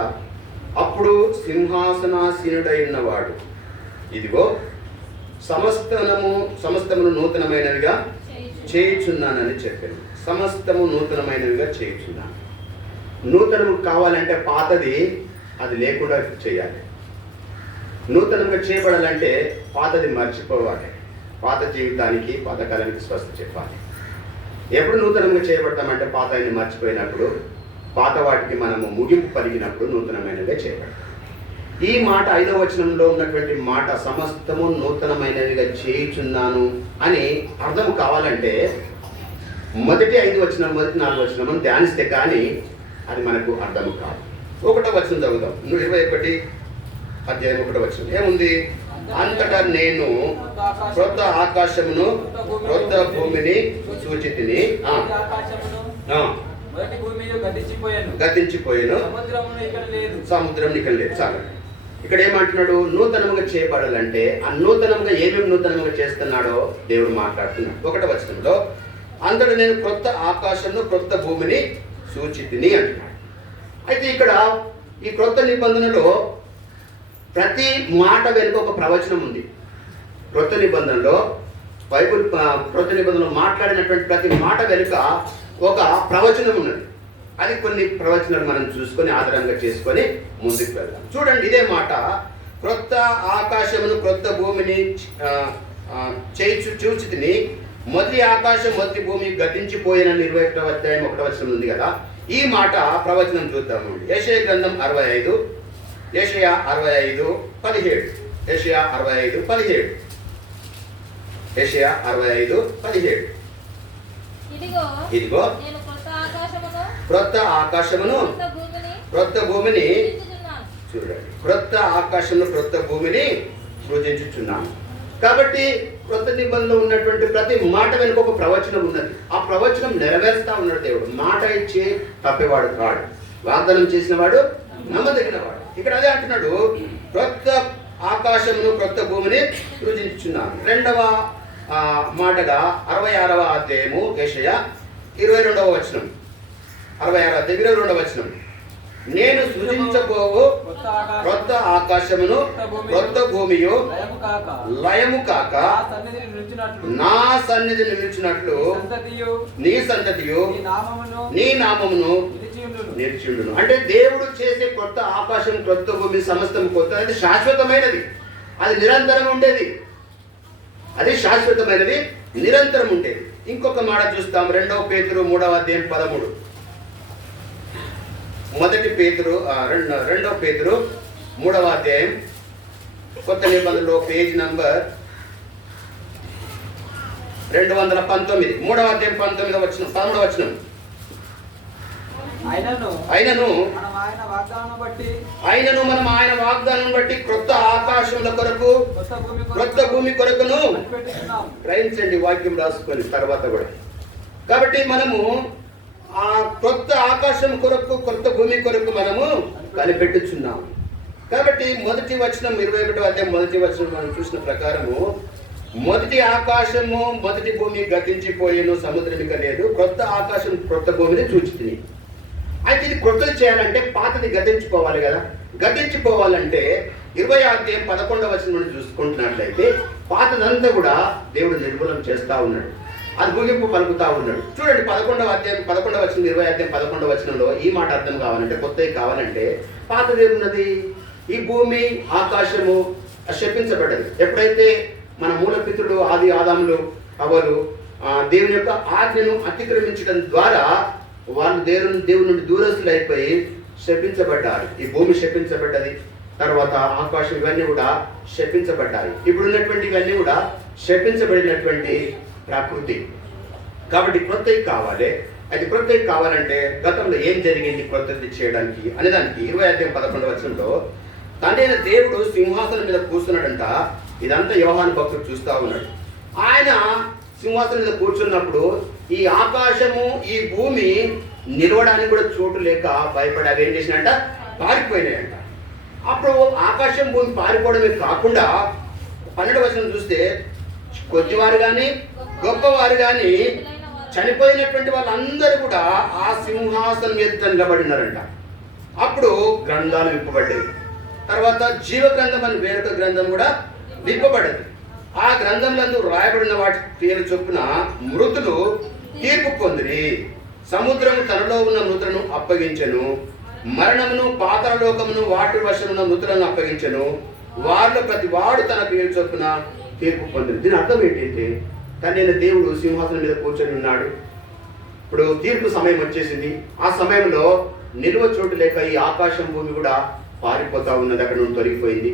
అప్పుడు సింహాసనాసీనుడైన వాడు, ఇదిగో సమస్తమును నూతనమైనవిగా చేయుచున్నానని చెప్పాను. సమస్తము నూతనమైనవిగా చేయుచున్నాను. నూతనము కావాలంటే పాతది అది లేకుండా చేయాలి. నూతనంగా చేయబడాలంటే పాతది మర్చిపోవాలి. పాత జీవితానికి, పాత కాలానికి స్వస్థ చెప్పాలి. ఎప్పుడు నూతనంగా చేయబడతామంటే పాత ఆయన్ని మర్చిపోయినప్పుడు, పాత వాటికి మనము ముగింపు పలికినప్పుడు నూతనమైనవిగా చేయబడతాం. ఈ మాట 5వ వచనంలో ఉన్నటువంటి మాట సమస్తము నూతనమైనవిగా చేయుచున్నాను అని అర్థం కావాలంటే మొదటి 5 వచనాలు, మొదటి 4 వచనాలు ధ్యానిస్తే కానీ అది మనకు అర్థం కాదు. 1వ వచనం చదువుదాం. 21 అధ్యాయం 1వ వచనం ఏముంది? అంతటా నేను క్రొత్త ఆకాశమును క్రొత్త భూమిని సూచితిని, గతించిపోయాను, సముద్రం ఇక్కడ లేదు. చాలు. ఇక్కడ ఏమంటున్నాడు? నూతనంగా చేయబడాలంటే ఆ నూతనంగా ఏమేమి నూతనంగా చేస్తున్నాడో దేవుడు మాట్లాడుతున్నాడు. 1వ వచనంలో అంతటా నేను క్రొత్త ఆకాశమును క్రొత్త భూమిని సూచితిని అంటున్నాడు. అయితే ఇక్కడ ఈ క్రొత్త నిబంధనలో ప్రతి మాట వెనుక ఒక ప్రవచనం ఉంది. క్రొత్త నిబంధనలో బైబిల్ క్రొత్త నిబంధనలో మాట్లాడినటువంటి ప్రతి మాట వెనుక ఒక ప్రవచనం ఉన్నది. అది కొన్ని ప్రవచనాలు మనం చూసుకొని ఆధారంగా చేసుకొని ముందుకు వెళ్దాం. చూడండి, ఇదే మాట, క్రొత్త ఆకాశమును క్రొత్త భూమిని చూచితిని, మొదటి ఆకాశం మొదటి భూమి గతించిపోయినని 21వ అధ్యాయం 1వ వచనం ఉంది కదా. ఈ మాట ప్రవచనం చూద్దాము. యెషయా గ్రంథం 65, యెషయా 65:17, యెషయా 65:17, యెషయా 65:17. ఇదిగో నేను క్రొత్త ఆకాశమును క్రొత్త భూమిని, చూడండి, క్రొత్త ఆకాశమును క్రొత్త భూమిని సృజించుచున్నాను. కాబట్టి క్రొత్త నిబంధనలో ఉన్నటువంటి ప్రతి మాట వెనుక ఒక ప్రవచనం ఉన్నది. ఆ ప్రవచనం నెరవేరుస్తా ఉన్నాడు దేవుడు. మాట ఇచ్చి తప్పేవాడు కాడు, వాగ్దానం చేసిన వాడు నమ్మదగిన వాడు. ఇక్కడ అదే అంటున్నాడు, క్రొత్త ఆకాశమును క్రొత్త భూమిని సృజించుచున్నాను. రెండవ మాటగా 66వ అధ్యాయము యెషయా 22వ వచనం, 66వ అధ్యాయం 22వ వచనం, నేను సృజించబోవు క్రొత్త ఆకాశమును క్రొత్త భూమియు లయము కాక నా సన్నిధి నిలిచినట్లు నీ సంతతియు నీ నామమును నిలిచియుండును. అంటే దేవుడు చేసే కొత్త ఆకాశం క్రొత్త భూమి సమస్తం కొత్త, అది శాశ్వతమైనది, అది నిరంతరం ఉండేది, అది శాశ్వతమైనది, నిరంతరం ఉండేది. ఇంకొక మాట చూస్తాం, 2 పేతురు 3వ అధ్యాయం 13, 2 పేతురు 3వ అధ్యాయం కొత్త నిబంధనలో పేజ్ నంబర్ 219, 3వ అధ్యాయం 19వ వచనం, 13వ వచనం. అయినను మనం ఆయన వాగ్దానం బట్టి క్రొత్త ఆకాశముల కొరకు క్రొత్త భూమి కొరకును గ్రహించండి, వాక్యం రాసుకొని తర్వాత కూడా. కాబట్టి మనము ఆ క్రొత్త ఆకాశం కొరకు క్రొత్త భూమి కొరకు మనము కనిపెట్టుచున్నాము. కాబట్టి మొదటి వచనం 21వ అధ్యాయం మొదటి వచనం మనం చూసిన ప్రకారము, మొదటి ఆకాశము మొదటి భూమి గతించిపోయేను, సముద్రమిక లేదు, క్రొత్త ఆకాశం క్రొత్త భూమిని చూచితిని. అయితే ఇది క్రొత్తది చేయాలంటే పాతది గతించిపోవాలి కదా. గతించిపోవాలంటే 20వ అధ్యాయం 11వ వచనం నుండి చూసుకుంటున్నట్లయితే పాతదంతా కూడా దేవుడు నిర్మూలన చేస్తా ఉన్నాడు, అది ముగింపు పలుకుతా ఉన్నాడు. చూడండి, 11వ అధ్యాయం 11వ వచనం, 20వ అధ్యాయం 11వ వచనంలో ఈ మాట అర్థం కావాలంటే, కొత్తవి కావాలంటే పాతది ఏమున్నది? ఈ భూమి ఆకాశము శపించబడ్డది. ఎప్పుడైతే మన మూలపితృడు ఆది ఆదాములు అవ్వలు దేవుని యొక్క ఆజ్ఞను అతిక్రమించడం ద్వారా వాళ్ళు దేవుని నుండి దూరస్తులు అయిపోయి శపించబడ్డారు. ఈ భూమి శపించబడ్డది, తర్వాత ఆకాశం, ఇవన్నీ కూడా శపించబడ్డాయి. ఇప్పుడు ఉన్నటువంటి ఇవన్నీ కూడా శపించబడినటువంటి ప్రకృతి. కాబట్టి క్రొత్తవి కావాలి. అది క్రొత్తవి కావాలంటే గతంలో ఏం జరిగింది క్రొత్తది చేయడానికి అనేదానికి 20వ అధ్యాయం 11వ వచనంలో, తండ్రైన దేవుడు సింహాసనం మీద కూర్చున్నాడంట. ఇదంతా యోహాను భక్తుడు చూస్తా ఉన్నాడు. ఆయన సింహాసనం మీద కూర్చున్నప్పుడు ఈ ఆకాశము ఈ భూమి నిలవడానికి కూడా చోటు లేక భయపడి అవి ఏం చేసినాయంట, పారిపోయినాయంట. అప్పుడు ఆకాశం భూమి పారిపోవడమే కాకుండా 12వ వచనం చూస్తే, కొద్దివారు కానీ గొప్పవారు కానీ చనిపోయినటువంటి వాళ్ళందరూ కూడా ఆ సింహాసనం ఎదుట నిలబడినారంట. అప్పుడు గ్రంథాలు విప్పబడ్డాయి. తర్వాత జీవ గ్రంథం అని వేరొక గ్రంథం కూడా విప్పబడ్డది. ఆ గ్రంథంలో రాయబడిన వాటి పేరు చొప్పున మృతులు తీర్పు పొందిరి. సముద్రము తనలో ఉన్న మృతులను అప్పగించెను, మరణమును పాతాళలోకమును వాటి వశమున మృతులను అప్పగించెను, వారిలో ప్రతి వాడు తన పేరు చొప్పున తీర్పు పొందిరి. దీని అర్థం ఏంటంటే, తండ్రైన దేవుడు సింహాసనం మీద కూర్చొని ఉన్నాడు. ఇప్పుడు తీర్పు సమయం వచ్చేసింది. ఆ సమయంలో నిలువ చోటు లేక ఈ ఆకాశం భూమి కూడా పారిపోతా ఉన్నది, అక్కడ నుండి తొలగిపోయింది.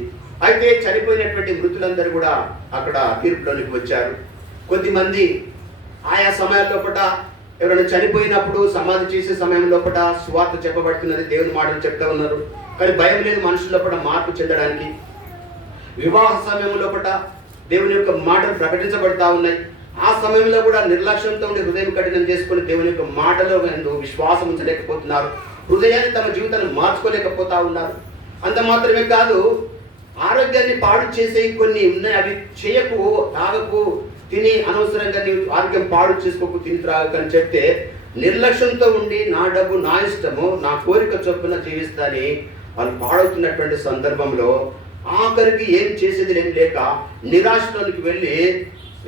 అయితే చనిపోయినటువంటి మృతులందరూ కూడా అక్కడ తీర్పులోనికి వచ్చారు. కొద్దిమంది ఆయా సమయాల్లో ఎవరైనా చనిపోయినప్పుడు సమాధి చేసే సమయం లోపల సువార్త చెప్పబడుతున్నది, దేవుని మాటలు చెప్తా ఉన్నారు. కానీ భయం లేదు మనుషుల లోపల మార్పు చెందడానికి. వివాహ సమయం లోపల దేవుని యొక్క మాటలు ప్రకటించబడతా ఉన్నాయి. ఆ సమయంలో కూడా నిర్లక్ష్యంతో ఉండి హృదయం కఠినం చేసుకుని దేవుని యొక్క మాటలో విశ్వాసం ఉంచలేకపోతున్నారు. హృదయాన్ని తమ జీవితాన్ని మార్చుకోలేకపోతా ఉన్నారు. అంత మాత్రమే కాదు, ఆరోగ్యాన్ని పాడు చేసే కొన్ని ఉన్నాయి, అవి చేయకు, తాగకు, తిని అనవసరంగా నీ ఆరోగ్యం పాడు చేసుకోకు, తిని త్రాగకు అని చెప్తే నిర్లక్ష్యంతో ఉండి నా డబ్బు నా ఇష్టము నా కోరిక చొప్పున జీవిస్తాని వాళ్ళు పాడవుతున్నటువంటి సందర్భంలో ఆఖరికి ఏం చేసేది ఏం లేక నిరాశలోనికి వెళ్ళి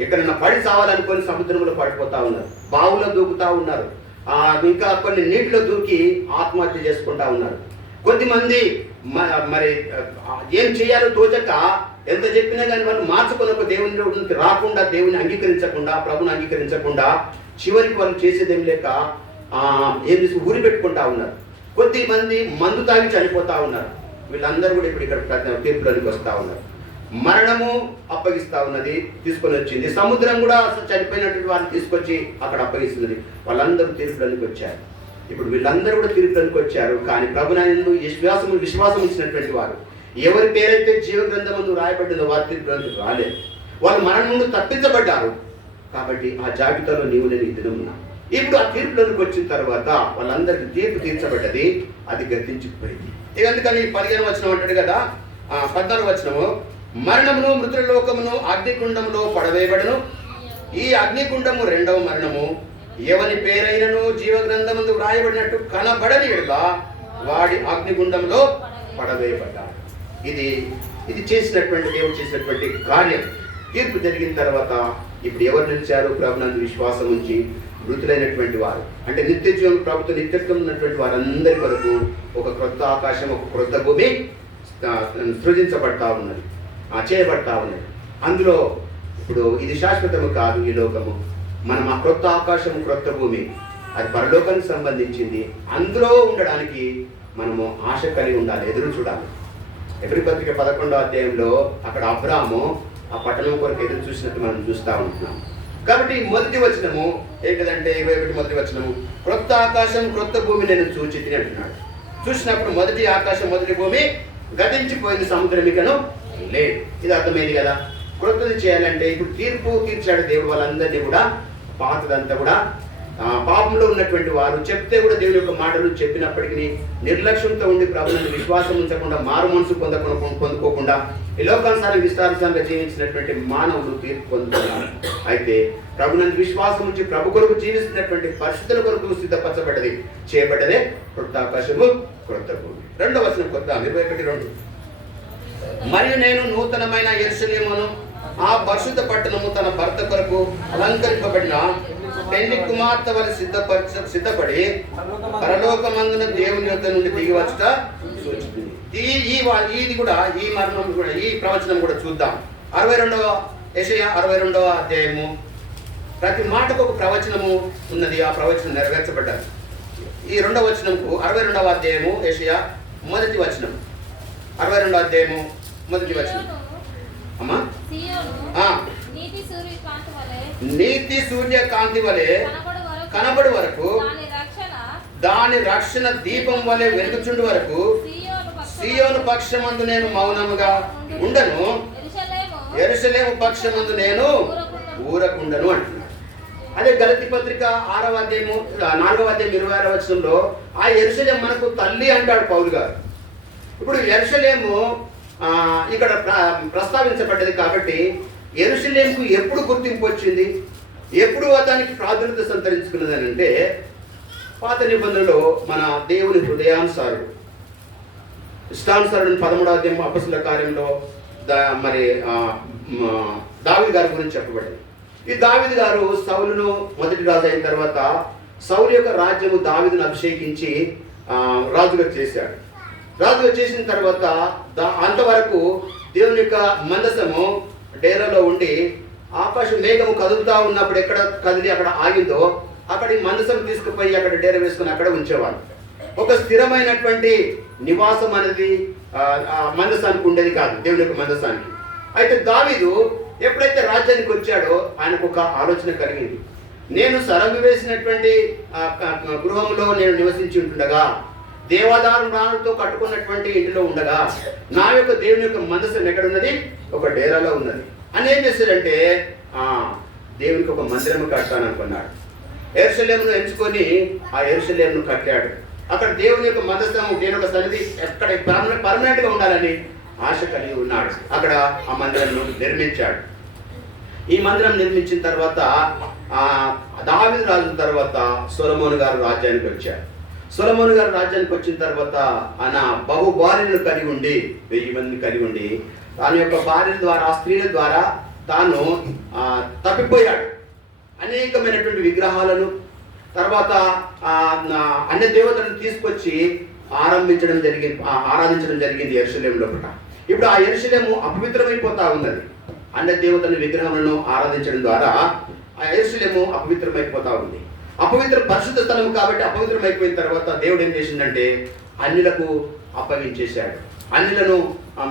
ఎక్కడన్నా పడి చావాలనుకొని సముద్రంలో పడిపోతా ఉన్నారు, బావులో దూకుతా ఉన్నారు, ఇంకా కొన్ని నీటిలో దూకి ఆత్మహత్య చేసుకుంటా ఉన్నారు. కొద్దిమంది మరి ఏం చేయాలో తోచక ఎంత చెప్పినా కానీ వాళ్ళు మార్చుకొని ఒక దేవుని రాకుండా, దేవుని అంగీకరించకుండా, ప్రభుని అంగీకరించకుండా చివరికి వాళ్ళు చేసేదేం లేక ఏం చేసి ఊరి పెట్టుకుంటా ఉన్నారు. కొద్దిమంది మందు తాగి చనిపోతా ఉన్నారు. వీళ్ళందరూ కూడా ఇప్పుడు ఇక్కడ తీర్పులోనికి వస్తూ ఉన్నారు. మరణము అప్పగిస్తూ ఉన్నది, తీసుకొని వచ్చింది. సముద్రం కూడా చనిపోయినటువంటి వారిని తీసుకొచ్చి అక్కడ అప్పగిస్తున్నది. వాళ్ళందరూ తీర్పులోనికి వచ్చారు. ఇప్పుడు వీళ్ళందరూ కూడా తీర్పులోనికి వచ్చారు. కానీ ప్రభునందు విశ్వాసం ఇచ్చినటువంటి వారు, ఎవరి పేరైతే జీవ గ్రంథమందు రాయబడిందో వారి తీర్పులోనికి రాలేదు. వాళ్ళు మరణం నుండి తప్పించబడ్డారు. కాబట్టి ఆ జాబితాలో నీవు నేను ఈ దినం ఉన్నా. ఇప్పుడు ఆ తీర్పులోనికి వచ్చిన తర్వాత వాళ్ళందరికీ తీర్పు తీర్చబడ్డది, అది గతించిపోయింది. ఇక అందుకని 15వ వచనం అంటాడు కదా, 14వ వచనము, మరణమును మృతుల లోకమును అగ్నికుండములో పడవేయబడను. ఈ అగ్నికుండము రెండవ మరణము. ఎవని పేరైనను జీవ గ్రంథమందు వ్రాయబడినట్టు కనబడని ఎడల వాడి అగ్నిగుండంలో పడవేయబడ్డాడు. ఇది చేసినటువంటి దేవుడు చేసినటువంటి కార్యం. తీర్పు జరిగిన తర్వాత ఇప్పుడు ఎవరు నిలిచారు? ప్రభునందు విశ్వాసం ఉంచి మృతులైనటువంటి వారు, అంటే నిత్య జీవం ప్రభుత్వ నిత్యత్వం ఉన్నటువంటి వారందరి వరకు ఒక క్రొత్త ఆకాశం, ఒక క్రొత్త భూమి సృజించబడతా ఉన్నది, చేయబడతా ఉన్నది. అందులో ఇప్పుడు ఇది శాశ్వతము కాదు ఈ లోకము. మనం ఆ క్రొత్త ఆకాశం, క్రొత్త భూమి, అది పరలోకానికి సంబంధించింది. అందులో ఉండడానికి మనము ఆశ కలిగి ఉండాలి, ఎదురు చూడాలి. ఎబ్రీ పత్రిక 11వ అధ్యాయంలో అక్కడ అబ్రాహాము ఆ పట్టణం కొరకు ఎదురు చూసినట్టు మనం చూస్తూ ఉంటున్నాం. కాబట్టి మొదటి వచనము ఏంటంటే 21 మొదటి వచనము, క్రొత్త ఆకాశం క్రొత్త భూమి నేను చూచితిని అంటున్నాడు. చూసినప్పుడు మొదటి ఆకాశం మొదటి భూమి గతించిపోయింది, సముద్రమికను లేదు. ఇది అర్థమైంది కదా. క్రొత్తది చేయాలంటే ఇప్పుడు తీర్పు తీర్చాడు దేవుడు వాళ్ళందరినీ కూడా. పాతదంతా కూడా పాపంలో ఉన్నటువంటి వారు చెప్తే కూడా దేవుని యొక్క మాటలు చెప్పినప్పటికీ నిర్లక్ష్యంతో ఉండి ప్రభునందు విశ్వాసం ఉంచకుండా, మారు మనసు పొందుకోకుండా ఈ లోకానుసారం విస్తారానుసారంగా జీవించినటువంటి మానవులు తీర్పు పొందుతున్నారు. అయితే ప్రభునందు విశ్వాసం ఉంచి ప్రభు కొరకు జీవిస్తున్నటువంటి పరిస్థితుల కొరకు సిద్ధపరచబడ్డది, చేయబడ్డదే క్రొత్త ఆకాశము క్రొత్త భూమి. 2వ వచనం కొత్త 21:2, మరియు నేను నూతనమైన యెరూషలేమును ఆ పరిశుద్ధ పట్టణము తన భర్త కొరకు అలంకరింపబడిన పెళ్లి కుమార్తె వలె సిద్ధపడి పరలోకమందున దేవుని యొద్ద నుండి దిగి వచ్చుట సూచిస్తుంది. ఇది కూడా ఈ మరణం కూడా ఈ ప్రవచనం కూడా చూద్దాం. 62వ యెషయా 62వ అధ్యాయము. ప్రతి మాటకు ఒక ప్రవచనము ఉన్నది, ఆ ప్రవచనం నెరవేర్చబడ్డారు. ఈ 2వ వచనంకు 62వ అధ్యాయము యెషయా మొదటి వచనం, 62వ అధ్యాయము మొదటి వచనం. అమ్మా, నీతి సూర్యకాంతి వలె కనబడు వరకు, దాని రక్షణ దీపం వలె వెలుగుచుండు వరకు సీయోను పక్షమందు నేను మౌనముగా ఉండను, యెరూషలేము పక్షమందు నేను ఊరకుండను అంటున్నాడు. అదే గలతీ పత్రిక 6వ అధ్యాయము 4వ అధ్యాయం 26వ వచనంలో ఆ యెరూషలేము మనకు తల్లి అంటాడు పౌలు గారు. ఇప్పుడు యెరూషలేము ఇక్కడ ప్రస్తావించబడ్డది. కాబట్టి యెరూషలేముకు ఎప్పుడు గుర్తింపు వచ్చింది, ఎప్పుడు దానికి ప్రాధాన్యత సంతరించుకున్నది అని అంటే, పాత నిబంధనలో మన దేవుని హృదయానుసారుడు ఇష్టానుసారుడు 13వ అధ్యాయం అపొస్తలుల కార్యంలో మరి దావీదు గారి గురించి చెప్పబడింది. ఈ దావీదు గారు సౌలును మొదటి రాజు అయిన తర్వాత సౌలు యొక్క రాజ్యము దావీదును అభిషేకించి రాజుగా చేశాడు. రాజుగా చేసిన తర్వాత అంతవరకు దేవుని యొక్క మందసము డేరాలో ఉండి ఆకాశం మేఘము కదులుతా ఉన్నప్పుడు ఎక్కడ కదిలి అక్కడ ఆగిందో అక్కడ మందసం తీసుకుపోయి అక్కడ డేరా వేసుకుని అక్కడ ఉంచేవాడు. ఒక స్థిరమైనటువంటి నివాసం అనేది మందసానికి ఉండేది కాదు, దేవుని యొక్క మందసానికి. అయితే దావీదు ఎప్పుడైతే రాజ్యానికి వచ్చాడో ఆయనకు ఒక ఆలోచన కలిగింది. నేను సరంగు వేసినటువంటి గృహంలో నేను నివసించి ఉంటుండగా, దేవాదారు రాళ్ళతో కట్టుకున్నటువంటి ఇంటిలో ఉండగా నా యొక్క దేవుని యొక్క మందసం ఎక్కడున్నది? ఒక డేరాలో ఉన్నది అని ఏం చేశాడంటే దేవునికి ఒక మందిరం కట్టాను అనుకున్నాడు. యెరూషలేమును ఎంచుకొని ఆ యెరూషలేమును కట్టాడు. అక్కడ దేవుని యొక్క మందసము, దేవుని యొక్క సన్నిధి ఎక్కడ పర్మనెంట్గా ఉండాలని ఆశ కలిగి ఉన్నాడు. అక్కడ ఆ మందిరంను నిర్మించాడు. ఈ మందిరం నిర్మించిన తర్వాత దావీదు రాజు తర్వాత సొలొమోను గారు రాజ్యానికి వచ్చారు. సొలొమోను గారు రాజ్యానికి వచ్చిన తర్వాత ఆయన బహు భార్యలను కలిగి ఉండి 1000 మందిని కలిగి ఉండి తన యొక్క భార్యల ద్వారా స్త్రీల ద్వారా తాను తప్పిపోయాడు. అనేకమైనటువంటి విగ్రహాలను తర్వాత అన్య దేవతలను తీసుకొచ్చి ఆరాధించడం జరిగింది యెరూషలేము లోపల. ఇప్పుడు ఆ యెరూషలేము అపవిత్రమైపోతా ఉన్నది. అన్య దేవతల విగ్రహాలను ఆరాధించడం ద్వారా ఆ యెరూషలేము అపవిత్రమైపోతా ఉంది. పరిశుద్ధ స్థలం కాబట్టి అపవిత్రమైపోయిన తర్వాత దేవుడు ఏం చేసిందంటే అన్యులకు అప్పగించేశాడు. అన్యులను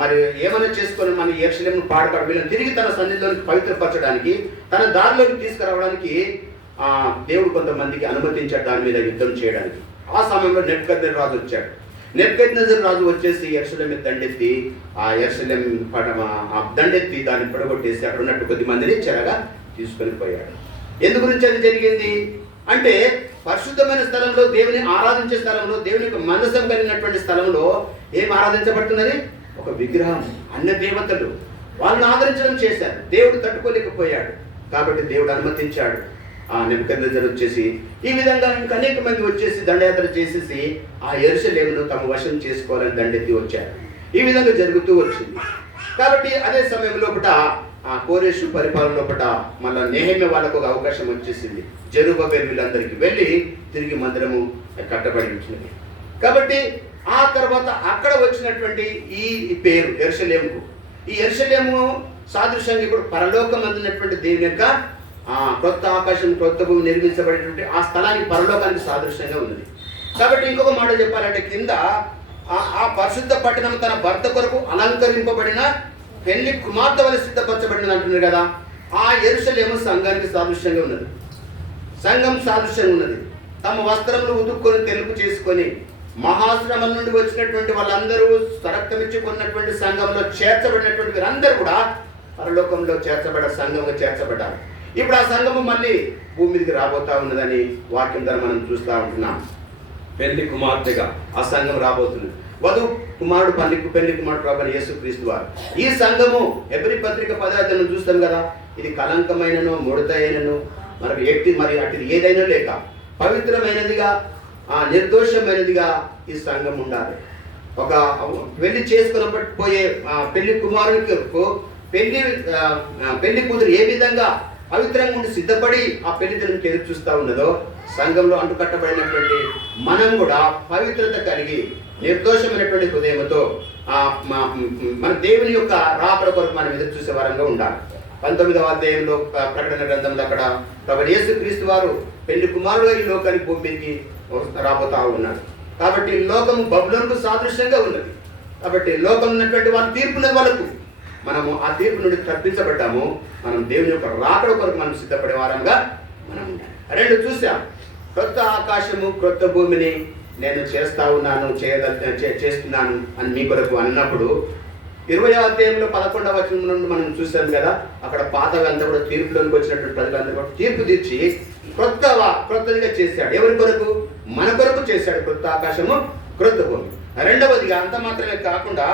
మరి ఏమైనా చేసుకొని మన యెరూషలేమును పాడుకాడు వీళ్ళని తిరిగి తన సన్నిధిలోనికి పవిత్రపరచడానికి తన దారిలోకి తీసుకురావడానికి దేవుడు కొంతమందికి అనుమతించాడు దాని మీద యుద్ధం చేయడానికి. ఆ సమయంలో నెబుకద్నెజరు రాజు వచ్చాడు. నెబుకద్నెజరు రాజు వచ్చేసి యెరూషలేము దండెత్తి ఆ యెరూషలేము దండెత్తి దాన్ని పడగొట్టేసి అక్కడ ఉన్నట్టు కొద్ది మందిని చెరగా తీసుకొని పోయాడు. ఎందు గురించి అది జరిగింది అంటే పరిశుద్ధమైన స్థలంలో దేవుని ఆరాధించే స్థలంలో దేవుని యొక్క మనసం కలిగినటువంటి స్థలంలో ఏం ఆరాధించబడుతున్నది? ఒక విగ్రహం, అన్య దేవతలు. వాళ్ళని ఆదరించడం చేశారు. దేవుడు తట్టుకోలేకపోయాడు కాబట్టి దేవుడు అనుమతించాడు. నెబుకద్నెజరు వచ్చేసి ఈ విధంగా ఇంకా అనేక మంది వచ్చేసి దండయాత్ర చేసేసి ఆ యెరూషలేమును తమ వశం చేసుకోవాలని దండెత్తి వచ్చారు. ఈ విధంగా జరుగుతూ వచ్చింది. కాబట్టి అదే సమయంలో కోరేషు పరిపాలన లోపల మళ్ళీ నెహెమ్యా వాళ్ళకు ఒక అవకాశం వచ్చేసింది. జెరుబ్బబెలు వీళ్ళందరికీ వెళ్ళి తిరిగి మందిరము కట్టబడి వచ్చినది. కాబట్టి ఆ తర్వాత అక్కడ వచ్చినటువంటి ఈ పేరు యెరూషలేముకు, ఈ యెరూషలేము సాదృశ్యంగా ఇప్పుడు పరలోకం అందినటువంటి దేవుని యొక్క క్రొత్త ఆకాశం క్రొత్త భూమి నిర్మించబడేటువంటి ఆ స్థలానికి పరలోకానికి సాదృశ్యంగా ఉన్నది. కాబట్టి ఇంకొక మాట చెప్పాలంటే కింద ఆ పరిశుద్ధ పట్టణం తన భర్త కొరకు అలంకరింపబడిన పెళ్లి కుమార్తె వలె సిద్ధపరచబడినది అంటున్నారు కదా. ఆ యెరూషలేము సంఘానికి సాదృశ్యంగా ఉన్నది. సంఘం సాదృశ్యంగా ఉన్నది. తమ వస్త్రములు ఉదుక్కొని తెలుపు చేసుకొని మహాశ్రమం నుండి వచ్చినటువంటి వాళ్ళందరూ రక్తమిచ్చుకున్నటువంటి సంఘంలో చేర్చబడినటువంటి వీరందరూ కూడా పరలోకంలో సంఘంలో చేర్చబడ్డారు. ఇప్పుడు ఆ సంఘము మళ్ళీ భూమి మీదకి రాబోతా ఉన్నదని వాక్యం ద్వారా మనం చూస్తూ ఉంటున్నాం. పెళ్లి కుమార్తెగా ఆ సంఘం రాబోతుంది. వధు కుమారుడు పెళ్లి కుమారుడు ప్రభువైన యేసుక్రీస్తు వారు. ఈ సంఘము హెబ్రీ పత్రిక 10 చూస్తాం కదా. ఇది కలంకమైనను ముడతైనను మరి అటుది ఏదైనా లేక పవిత్రమైనదిగా నిర్దోషమైనదిగా ఈ సంఘం ఉండాలి. ఒక పెళ్లి చేసుకున్నప్పుడు పోయే పెళ్లి కుమారునికి పెళ్లి కూతురు ఏ విధంగా పవిత్రంగా ఉండి సిద్ధపడి ఆ పెళ్లి దినానికి ఎదురు చూస్తూ ఉన్నదో సంఘంలో అంటుకట్టబడినటువంటి మనం కూడా పవిత్రత కలిగి నిర్దోషమైనటువంటి హృదయంతో మన దేవుని యొక్క రాకడ కొరకు మనం ఎదురు చూసే వారంగా ఉండాలి. 19వ అధ్యాయంలో ప్రకటన గ్రంథంలో అక్కడ ప్రభువైన యేసుక్రీస్తు వారు పెళ్లి కుమారుడుగా ఈ లోకానికి భూమి మీదకి రాబోతా ఉన్నాడు. కాబట్టి లోకము బబులోనుకు సాదృశ్యంగా ఉన్నది. కాబట్టి లోకం ఉన్నటువంటి వాళ్ళ తీర్పున్నది వాళ్ళకు. మనము ఆ తీర్పు నుండి తప్పించబడ్డాము. మనం దేవుని యొక్క రాకడ కొరకు మనం సిద్ధపడే వారంగా మనం ఉండాలి. 2 చూసాం. క్రొత్త ఆకాశము క్రొత్త భూమిని నేను చేస్తున్నాను అని మీ కొరకు అన్నప్పుడు 20వ అధ్యాయంలో 11వ వచనం నుండి మనం చూసాం కదా. అక్కడ పాతవంతా కూడా తీర్పులోనికి వచ్చినటువంటి ప్రజలందరూ కూడా తీర్పు తీర్చి క్రొత్తదిగా చేశాడు. ఎవరి కొరకు? మన కొరకు చేశాడు. క్రొత్త ఆకాశము క్రొత్త భూమి. రెండవదిగా అంత మాత్రమే కాకుండా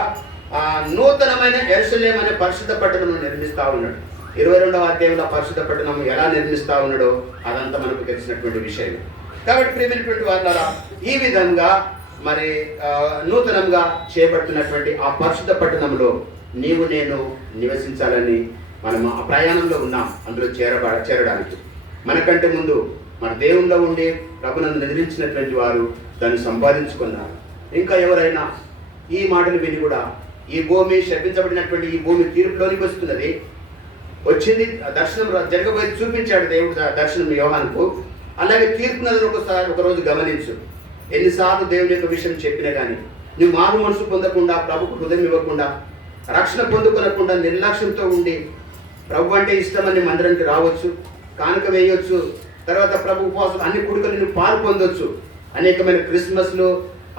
నూతనమైన యెరూషలేము అనే పరిశుద్ధ పట్టణం నిర్మిస్తా ఉన్నాడు. 22వ అధ్యాయంలో పరిశుద్ధ పట్టణం ఎలా నిర్మిస్తా ఉన్నాడో అదంతా మనకు తెలిసినటువంటి విషయం. కాబట్టి ప్రియమైనటువంటి వాళ్ళ ఈ విధంగా మరి నూతనంగా చేపడుతున్నటువంటి ఆ పరిశుద్ధ పట్టణంలో నీవు నేను నివసించాలని మనం ఆ ప్రయాణంలో ఉన్నాం. అందులో చేరడానికి మనకంటే ముందు మన దేవుల్లో ఉండి ప్రభువును నిద్రించినటువంటి వారు దాన్ని సంపాదించుకున్నారు. ఇంకా ఎవరైనా ఈ మాటలు విని కూడా ఈ భూమి శపించబడినటువంటి ఈ భూమి తీర్పులోనికి వస్తున్నది, వచ్చింది, దర్శనం జరగబోయి చూపించాడు దేవుడు దర్శనం యోహానుకు. అలాగే తీర్పునదని ఒకరోజు గమనించు. ఎన్నిసార్లు దేవుని యొక్క విషయం చెప్పినా కానీ నువ్వు మారు మనసు పొందకుండా, ప్రభుకు హృదయం ఇవ్వకుండా, రక్షణ పొందుకొనకుండా నిర్లక్ష్యంతో ఉండి ప్రభు అంటే ఇష్టమని మందిరానికి రావచ్చు, కానుక వేయవచ్చు, తర్వాత ప్రభు ఉపవాసం అన్ని కుడుకలు నువ్వు పాలు పొందొచ్చు, అనేకమైన క్రిస్మస్లు,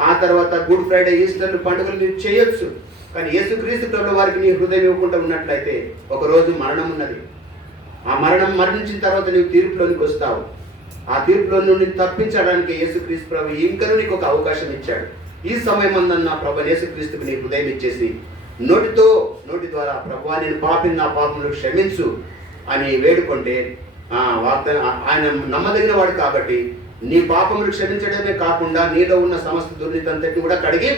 ఆ తర్వాత గుడ్ ఫ్రైడే, ఈస్టర్లు పండుగలు నువ్వు చేయొచ్చు. కానీ యేసుక్రీస్తు ప్రభు వారికి నీ హృదయం ఇవ్వకుండా ఉన్నట్లయితే ఒకరోజు మరణం ఉన్నది. ఆ మరణించిన తర్వాత నీవు తీర్పులోనికి వస్తావు. ఆ తీర్పులో నుండి తప్పించడానికి యేసుక్రీస్తు ప్రభు ఇంకనూ నీకు ఒక అవకాశం ఇచ్చాడు. ఈ సమయం అందన్న ప్రభు యేసుక్రీస్తుకు నీ హృదయం ఇచ్చేసి నోటి ద్వారా ప్రభువా నేను నా పాపములు క్షమించు అని వేడుకుంటే వాగ్దానం ఆయన నమ్మదగిన వాడు కాబట్టి నీ పాపములు క్షమించడమే కాకుండా నీలో ఉన్న సమస్త దుర్నీతి అంతటిని కూడా కడిగి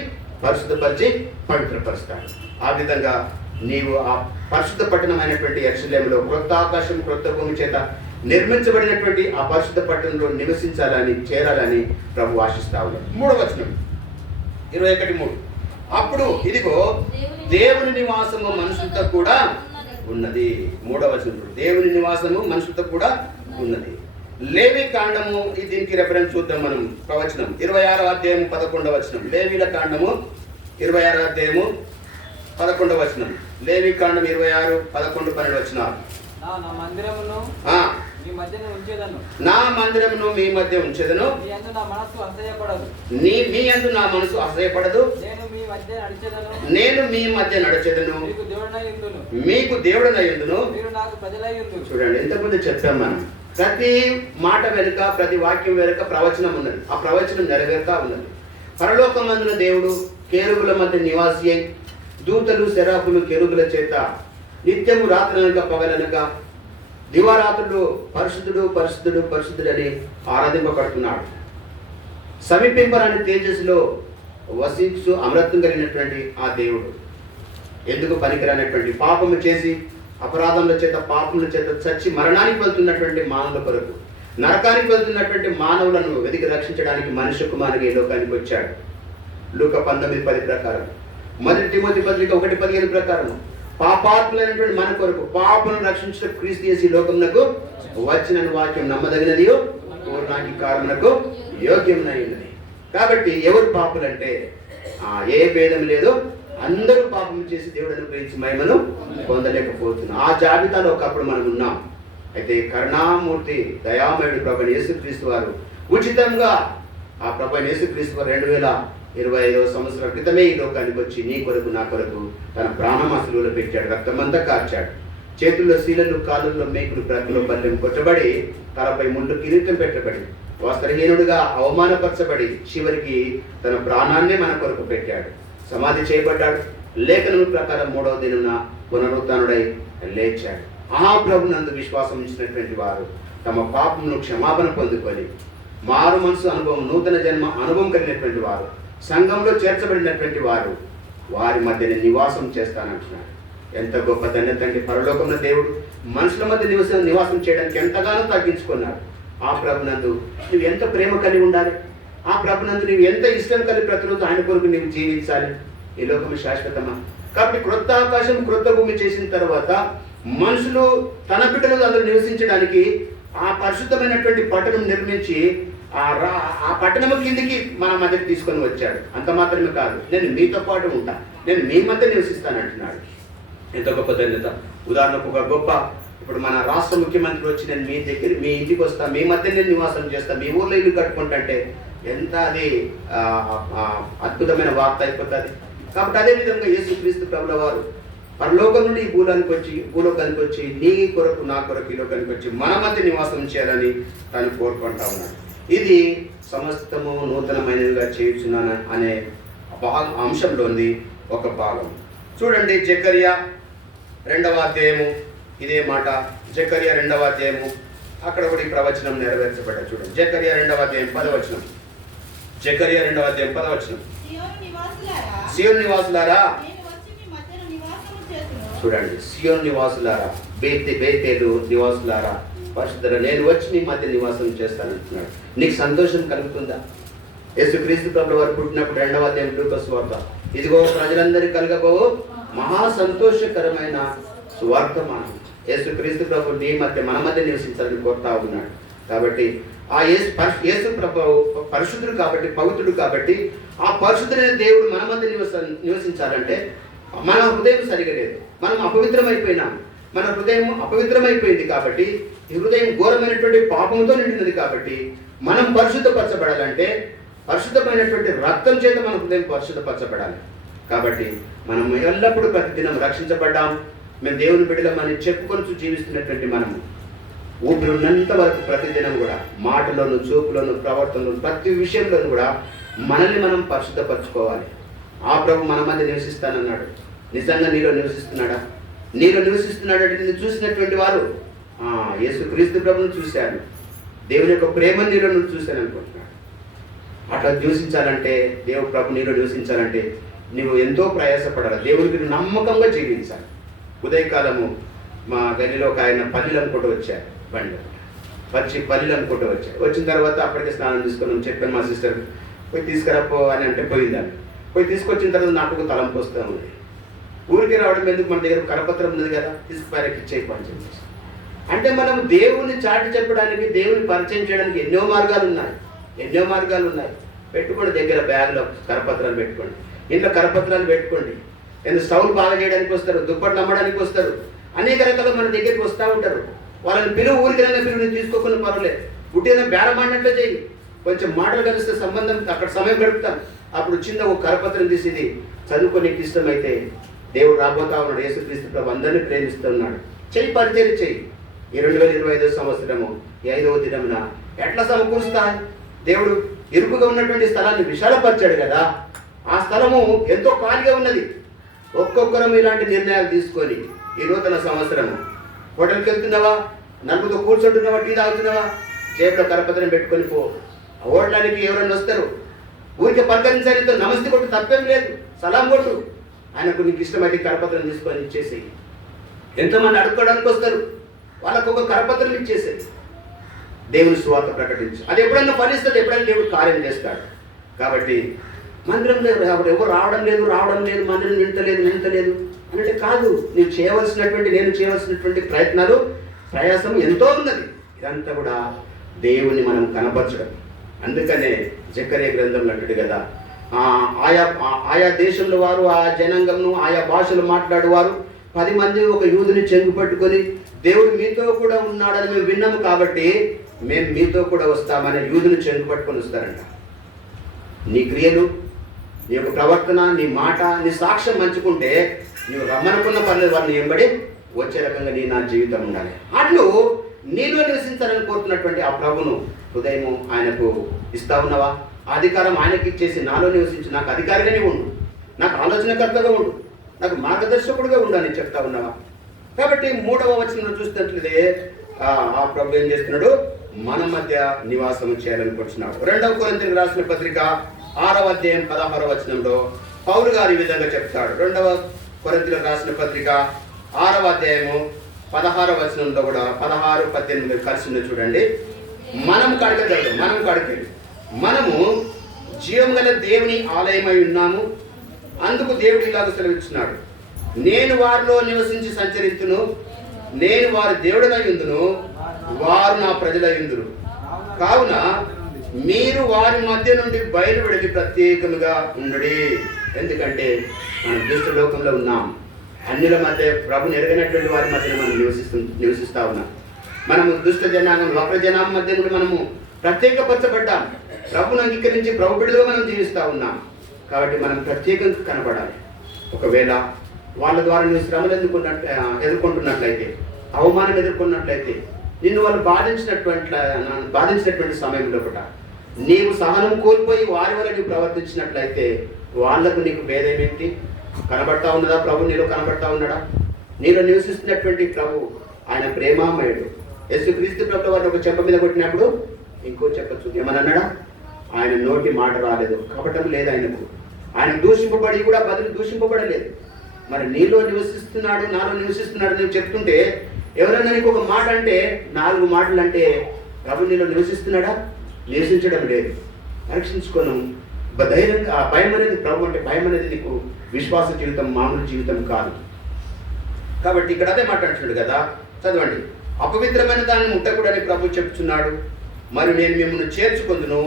పరిశుద్ధపరిచి పవిత్రపరుస్తాడు. ఆ విధంగా నీవు ఆ పరిశుద్ధ పట్టణమైనటువంటి యెరూషలేములో క్రొత్త ఆకాశం క్రొత్త భూమి చేత నిర్మించబడినటువంటి ఆ పరిశుద్ధ పట్టణంలో నివసించాలని చేరాలని ప్రభు ఆశిస్తా ఉన్నాడు. 3వ వచనం 21:3. అప్పుడు ఇదిగో దేవుని నివాసము మనుషులతో కూడా ఉన్నది. 3వ వచనం దేవుని నివాసము మనుషులతో కూడా ఉన్నది. లేవి కాండము దీనికి రెఫరెన్స్ చూద్దాం మనం. ప్రవచనం 26వ అధ్యాయం 11వ వచనం. లేవీల కాండము 26వ అధ్యాయము 11వ వచనం. లేవి కాండం 26, 11, 12 వచనాలు. నా మందిరమును మీ మధ్యన ఉంచేదను. నా మందిరమును మీ మధ్య ఉంచేదను. మీ యందు నా మనసు అసహ్యపడదు. మీ యందు నా మనసు అసహ్యపడదు. నేను మీ మధ్య నడిచెదను. నేను మీ మధ్య నడిచెదను. మీకు దేవుడనై యుందును. మీకు దేవుడనై యుందును. మీరు నాకు ప్రజలై యుందురు. చూడండి, ఎంతమంది చెప్పాం మనం. ప్రతి మాట వెనుక, ప్రతి వాక్యం వెనుక ప్రవచనం ఉన్నది. ఆ ప్రవచనం నెరవేరుతా ఉన్నది. పరలోకమందున దేవుడు కేరుబుల మధ్య నివాసి అయి దూతలు శరాపులు కెరూబుల చేత నిత్యము రాత్రనక పగలనక దివారాత్రులు పరిశుద్ధుడు పరిశుద్ధుడు పరిశుద్ధుడని ఆరాధింపబడుతున్నాడు. సమీపింపరాని తేజస్సులో వసించు అమరత్వం కలిగినటువంటి ఆ దేవుడు ఎందుకు పనికిరానటువంటి పాపము చేసి అపరాధముల చేత పాపముల చేత చచ్చి మరణానికి వెళ్తున్నటువంటి మానవుల కొరకు, నరకానికి వెళ్తున్నటువంటి మానవులను వెతికి రక్షించడానికి మనుష్య కుమారుడు ఈ లోకానికి వచ్చాడు. లూకా 19:10 ప్రకారం, 1 తిమోతి పత్రిక 1:15 ప్రకారం పాపాత్ములైనటువంటి మన కొరకు పాపను రక్షించడం క్రీస్తు యేసు ఈ లోకమునకు వచ్చిన వాక్యం నమ్మదగినది, పూర్ణాంగీకారమునకు యోగ్యమైనది. కాబట్టి ఎవరు పాపులంటే ఏ భేదం లేదు, అందరూ పాపం చేసి దేవుడు అనుగ్రహించి మహిమను పొందలేకపోతున్నారు. ఆ జాబితాలో ఒకప్పుడు మనం ఉన్నాం. అయితే కరుణామూర్తి దయామయుడు ప్రభువైన యేసుక్రీస్తు వారు ఉచితంగా ఆ ప్రభువైన యేసుక్రీస్తు వారు 2025వ సంవత్సరం క్రితమే ఈ లోకానికి వచ్చి నీ కొరకు నా కొరకు తన ప్రాణమాసులో పెట్టాడు. రక్తమంతా కార్చాడు. చేతుల్లో శీలలు, కాళ్ళల్లో మేకులు, బ్రతులో బల్లెం కొట్టబడి, తలపై ముళ్ళు కిరీటం పెట్టబడి, వస్త్రహీనుడుగా అవమానపరచబడి చివరికి తన ప్రాణాన్నే మన కొరకు పెట్టాడు. సమాధి చేయబడ్డాడు. లేఖనం ప్రకారం 3వ దినాన పునరుత్థానుడై లేచాడు. ప్రభునందు విశ్వాసం ఉంచినటువంటి వారు తమ పాపమును క్షమాపణ పొందుకొని మారు మనసు అనుభవం, నూతన జన్మ అనుభవం కలిగినటువంటి వారు, సంఘంలో చేర్చబడినటువంటి వారు వారి మధ్యన నివాసం చేస్తానంటున్నాడు. ఎంత గొప్ప ధన్యత అండి! పరలోకమున దేవుడు మనుషుల మధ్య నివాసం చేయడానికి ఎంతగానో తగ్గించుకున్నాడు. ఆ ప్రభునందు నువ్వు ఎంత ప్రేమ కలిగి ఉండాలి. ఆ ప్రభునందు నువ్వు ఎంత ఇష్టం కలిగి ప్రతిరోజు ఆయన కొరకు నువ్వు జీవించాలి. ఈ లోకము శాశ్వతమా? కాబట్టి క్రొత్త ఆకాశం క్రొత్త భూమి చేసిన తర్వాత మనుషులు తన బిడ్డలు అందరూ నివసించడానికి ఆ పరిశుద్ధమైనటువంటి పట్టణం నిర్మించి ఆ పట్టణము కిందికి మన మధ్యకి తీసుకొని వచ్చాడు. అంత మాత్రమే కాదు, నేను మీతో పాటు ఉంటా, నేను మీ మధ్య నివసిస్తానంటున్నాడు. ఎంత గొప్ప ధన్యత! ఉదాహరణకు ఒక గొప్ప, ఇప్పుడు మన రాష్ట్ర ముఖ్యమంత్రి వచ్చి నేను మీ ఇంటికి వస్తా, మీ మధ్య నేను నివాసం చేస్తా, మీ ఊర్లో ఇల్లు కట్టుకుంటే ఎంత అది అద్భుతమైన వార్త అయిపోతుంది. కాబట్టి అదేవిధంగా యేసుక్రీస్తు ప్రభుల వారు పరలోకం నుండి ఈ భూలోకానికి వచ్చి నీ కొరకు నా కొరకు ఈ లోకానికి వచ్చి మన మధ్య నివాసం చేయాలని తను కోరుకుంటా ఉన్నాడు. ఇది సమస్తము నూతనమైనదిగా చేయుచున్నాను అనే అంశంలోని ఒక భాగం. చూడండి, జకర్యా 2వ అధ్యాయము ఇదే మాట. జకర్యా 2వ అధ్యాయము అక్కడ కూడా ఈ ప్రవచనం నెరవేర్చబడ్డా. చూడండి, జకర్యా 2వ అధ్యాయం 10వ వచనం. జకర్యా 2వ అధ్యాయం 10వ వచనం. సియోను నివాసులారా, చూడండి, సియోను నివాసులారా, బేతేలు నివాసులారా, పరిశుద్ధులారా, నేను వచ్చి మీ మధ్య నివాసం చేస్తానంటున్నాడు. నీకు సంతోషం కలుగుతుందా? యేసుక్రీస్తు ప్రభుల వారు పుట్టినప్పుడు 2వ అధ్యాయం లూకా సువార్త, ఇదిగో ప్రజలందరికీ కలగబో మహా సంతోషకరమైన సువార్తమానం. యేసుక్రీస్తు ప్రభు నీ మధ్య మన మధ్య నివసించాలని కోరుతా ఉన్నాడు. కాబట్టి ఆ యేసు ప్రభు పరిశుద్ధుడు కాబట్టి, పవిత్రుడు కాబట్టి, ఆ పరిశుద్ధుడైన దేవుడు మన మధ్య నివసించాలంటే మన హృదయం సరిగా లేదు, మనం అపవిత్రమైపోయినాం. మన హృదయం అపవిత్రమైపోయింది కాబట్టి, ఈ హృదయం ఘోరమైనటువంటి పాపంతో నిండినది కాబట్టి, మనం పరిశుద్ధపరచబడాలంటే పరిశుద్ధమైనటువంటి రక్తం చేత మన హృదయం పరిశుద్ధపరచబడాలి. కాబట్టి మనం ఎల్లప్పుడూ ప్రతిదినం రక్షించబడ్డాం, మేము దేవుని బిడ్డలమని చెప్పుకొని జీవిస్తున్నటువంటి మనము ఊపిరి ఉన్నంత వరకు ప్రతిదినం కూడా మాటలోను, చూపులోను, ప్రవర్తనలోను, ప్రతి విషయంలోనూ కూడా మనల్ని మనం పరిశుద్ధపరచుకోవాలి. ఆ ప్రభు మన మధ్య నివసిస్తానన్నాడు. నిజంగా నీలో నివసిస్తున్నాడా? నీలో నివసిస్తున్నాడంటే నిన్ను చూసినటువంటి వారు యేసుక్రీస్తు ప్రభుని చూశారు. దేవుని యొక్క ప్రేమ నీలో నువ్వు చూశాను అనుకుంటున్నాడు. అట్లా నివసించాలంటే దేవుడు ప్రభు నీలో నివసించాలంటే నువ్వు ఎంతో ప్రయాసపడాలి. దేవునికి నువ్వు నమ్మకంగా జీవించాలి. ఉదయకాలము మా గదిలో ఒక ఆయన పల్లీలు అనుకుంటూ వచ్చారు, బండి పల్లీలు అనుకుంటూ వచ్చారు. వచ్చిన తర్వాత అప్పటికే స్నానం తీసుకొని చెప్పాను మా సిస్టర్ పోయి తీసుకురాపో అని అంటే పోయిందని. పోయి తీసుకొచ్చిన తర్వాత నాకు ఒక తలంపు వస్తూ ఉంది. ఊరికి రావడం ఎందుకు, మన దగ్గర కరపత్రం ఉన్నది కదా, తీసుకుపోయారకి ఇచ్చేయని చెప్పేసి. అంటే మనం దేవుని చాటి చెప్పడానికి, దేవుని పరిచయం చేయడానికి ఎన్నో మార్గాలు ఉన్నాయి. పెట్టుకోండి, దగ్గర బ్యాగ్లో కరపత్రాలు పెట్టుకోండి, ఇంట్లో కరపత్రాలు పెట్టుకోండి. ఎందుకు స్టవ్లు బాగా చేయడానికి వస్తారు, దుప్పట్లు అమ్మడానికి వస్తారు, అనేక రకాల మన దగ్గరికి వస్తూ ఉంటారు. వాళ్ళని పిలువు, ఊరికైనా పిలువు, నేను తీసుకోకుండా పర్వాలేదు, పుట్టిన బేరమాడినట్లు చేయి, కొంచెం మాటలు కలిస్తే సంబంధం అక్కడ సమయం గడుపుతాం. అప్పుడు చిన్న ఒక కరపత్రం తీసి ఇది చదువుకొని ఇష్టమైతే దేవుడు రాబోతా ఉన్నాడు. యేసుక్రీస్తు ప్రభు అందరినీ ప్రేమిస్తున్నాడు. చెయ్యి, పరిచయం చెయ్యి. ఈ 2025 సంవత్సరము ఈ 5వ దినమున ఎట్లా సమకూరుస్తా? దేవుడు ఇరుకుగా ఉన్నటువంటి స్థలాన్ని విశాలపరిచాడు కదా. ఆ స్థలము ఎంతో ఖాళీగా ఉన్నది. ఒక్కొక్కరం ఇలాంటి నిర్ణయాలు తీసుకొని ఈ నూతన సంవత్సరము హోటల్కి వెళ్తున్నావా, నలుగురితో కూర్చుంటున్నావా, టీ తాగుతున్నావా, జేబులో కరపత్రం పెట్టుకొని పో. ఓడడానికి ఎవరైనా వస్తారు, ఊరికి పలకరించాలితో నమస్తే కొట్టు, తప్పేం లేదు, సలాం కొట్టు. ఆయనకు నీకు ఇష్టమైతే కరపత్రం తీసుకొని ఇచ్చేసి. ఎంతోమంది అడుక్కోవడానికి వస్తారు, వాళ్ళకు ఒక కరపత్రం ఇచ్చేసేది. దేవుని సువార్త ప్రకటించు. అది ఎప్పుడైనా ఫలిస్తుంది, ఎప్పుడైనా దేవుడు కార్యం చేస్తాడు. కాబట్టి మందిరం లేదు, ఎవరు రావడం లేదు, మందిరం నింతలేదు అంటే కాదు. నేను చేయవలసినటువంటి ప్రయాసం ఎంతో ఉన్నది. ఇదంతా కూడా దేవుని మనం కనపరచడం. అందుకనే జకర్యా గ్రంథంలో అంటాడు కదా, ఆయా దేశంలో వారు, ఆ జనాంగంను, ఆయా భాషలు మాట్లాడేవారు 10 మంది ఒక యూదుని చెంగు పట్టుకొని, దేవుడు మీతో కూడా ఉన్నాడని మేము విన్నాము కాబట్టి మేము మీతో కూడా వస్తామని యూదుని చెంగు పట్టుకొని వస్తారంట. నీ క్రియలు, నీ యొక్క ప్రవర్తన, నీ మాట, నీ సాక్ష్యం మంచుకుంటే నువ్వు రమ్మనుకున్న పర్లేదు, వారిని ఎంబడి వచ్చే రకంగా నా జీవితం ఉండాలి. అట్లు నీలో నివసించాలని కోరుతున్నటువంటి ఆ ప్రభును హృదయము ఆయనకు ఇస్తా ఉన్నావా? అధికారం ఆయనకి ఇచ్చేసి నాలో నివసించి నాకు అధికారిగానే ఉండు, నాకు ఆలోచనకర్తగా ఉండు, నాకు మార్గదర్శకుడుగా ఉండాలని చెప్తా ఉన్నావా? కాబట్టి 3వ వచనంలో చూస్తున్నట్లయితే ఆ ప్రభు ఏం చేస్తున్నాడు? మన మధ్య నివాసం చేయాలనుకుంటున్నాడు. 2వ కొరింథీయులకు రాసిన పత్రిక 6వ అధ్యాయం 16వ వచనంలో పౌలు గారు ఈ విధంగా చెప్తాడు. 2వ కొరింథీయులకు రాసిన పత్రిక 6వ అధ్యాయము 16వ వచనంలో కూడా 16, 18 కలిసి చూడండి. మనము జీవం గల దేవుని ఆలయమై ఉన్నాము. అందుకు దేవుడు ఇలాగ సెలవిస్తున్నాడు, నేను వారిలో నివసించి సంచరించును, నేను వారి దేవుడనై ఉందును, వారు నా ప్రజలై ఉందురు. కావున మీరు వారి మధ్య నుండి బయలువెడలి ప్రత్యేకముగా ఉండుడి. ఎందుకంటే మనం దుష్ట లోకంలో ఉన్నాం. అన్యుల మధ్య ప్రభుని ఎరగనటువంటి వారి మధ్య మనం నివసిస్తూ ఉన్నాం. మనము దుష్ట జనాంగం, వక్ర జనాంగం మధ్య నుండి మనము ప్రత్యేకపరచబడ్డాం. ప్రభుని అంగీకరించి ప్రభు బిడ్డలుగా మనం జీవిస్తూ ఉన్నాం. కాబట్టి మనం ప్రత్యేకంగా కనబడాలి. ఒకవేళ వాళ్ళ ద్వారా నువ్వు శ్రమలు ఎదుర్కొంటున్నట్లయితే, అవమానం ఎదుర్కొన్నట్లయితే, నిన్ను వాళ్ళు బాధించినటువంటి సమయంలో కూడా నీవు సహనం కోల్పోయి వారి వల్ల నీవు ప్రవర్తించినట్లయితే వాళ్లకు నీకు భేదమేంటి? కనబడతా ఉన్నదా? ప్రభు నీలో కనబడతా ఉన్నాడా? నీలో నివసిస్తున్నటువంటి ప్రభు ఆయన ప్రేమామయుడు. యేసుక్రీస్తు ప్రభు వారిని ఒక చెప్ప మీద కొట్టినప్పుడు ఇంకో చెప్పచ్చు ఏమన్నాడా? ఆయన నోటి మాట రాలేదు, కపటం లేదు ఆయనకు. ఆయన దూషింపబడి కూడా బదులు దూషింపబడలేదు. మరి నీలో నివసిస్తున్నాడు, నాలో నివసిస్తున్నాడు నేను చెప్తుంటే ఎవరైనా నీకు ఒక మాట అంటే 4 మాటలు అంటే ప్రభు నీలో నివసిస్తున్నాడా? నివసించడం లేదు. పరీక్షించుకోను. ధైర్యంగా ఆ భయం అనేది, ప్రభు అంటే భయం అనేది నీకు విశ్వాస జీవితం, మామూలు జీవితం కాదు. కాబట్టి ఇక్కడ అదే మాట్లాడుతున్నాడు కదా, చదవండి. అపవిత్రమైన దాన్ని ముట్టకూడని ప్రభు చెప్తున్నాడు. మరి నేను మిమ్మల్ని చేర్చుకొందును,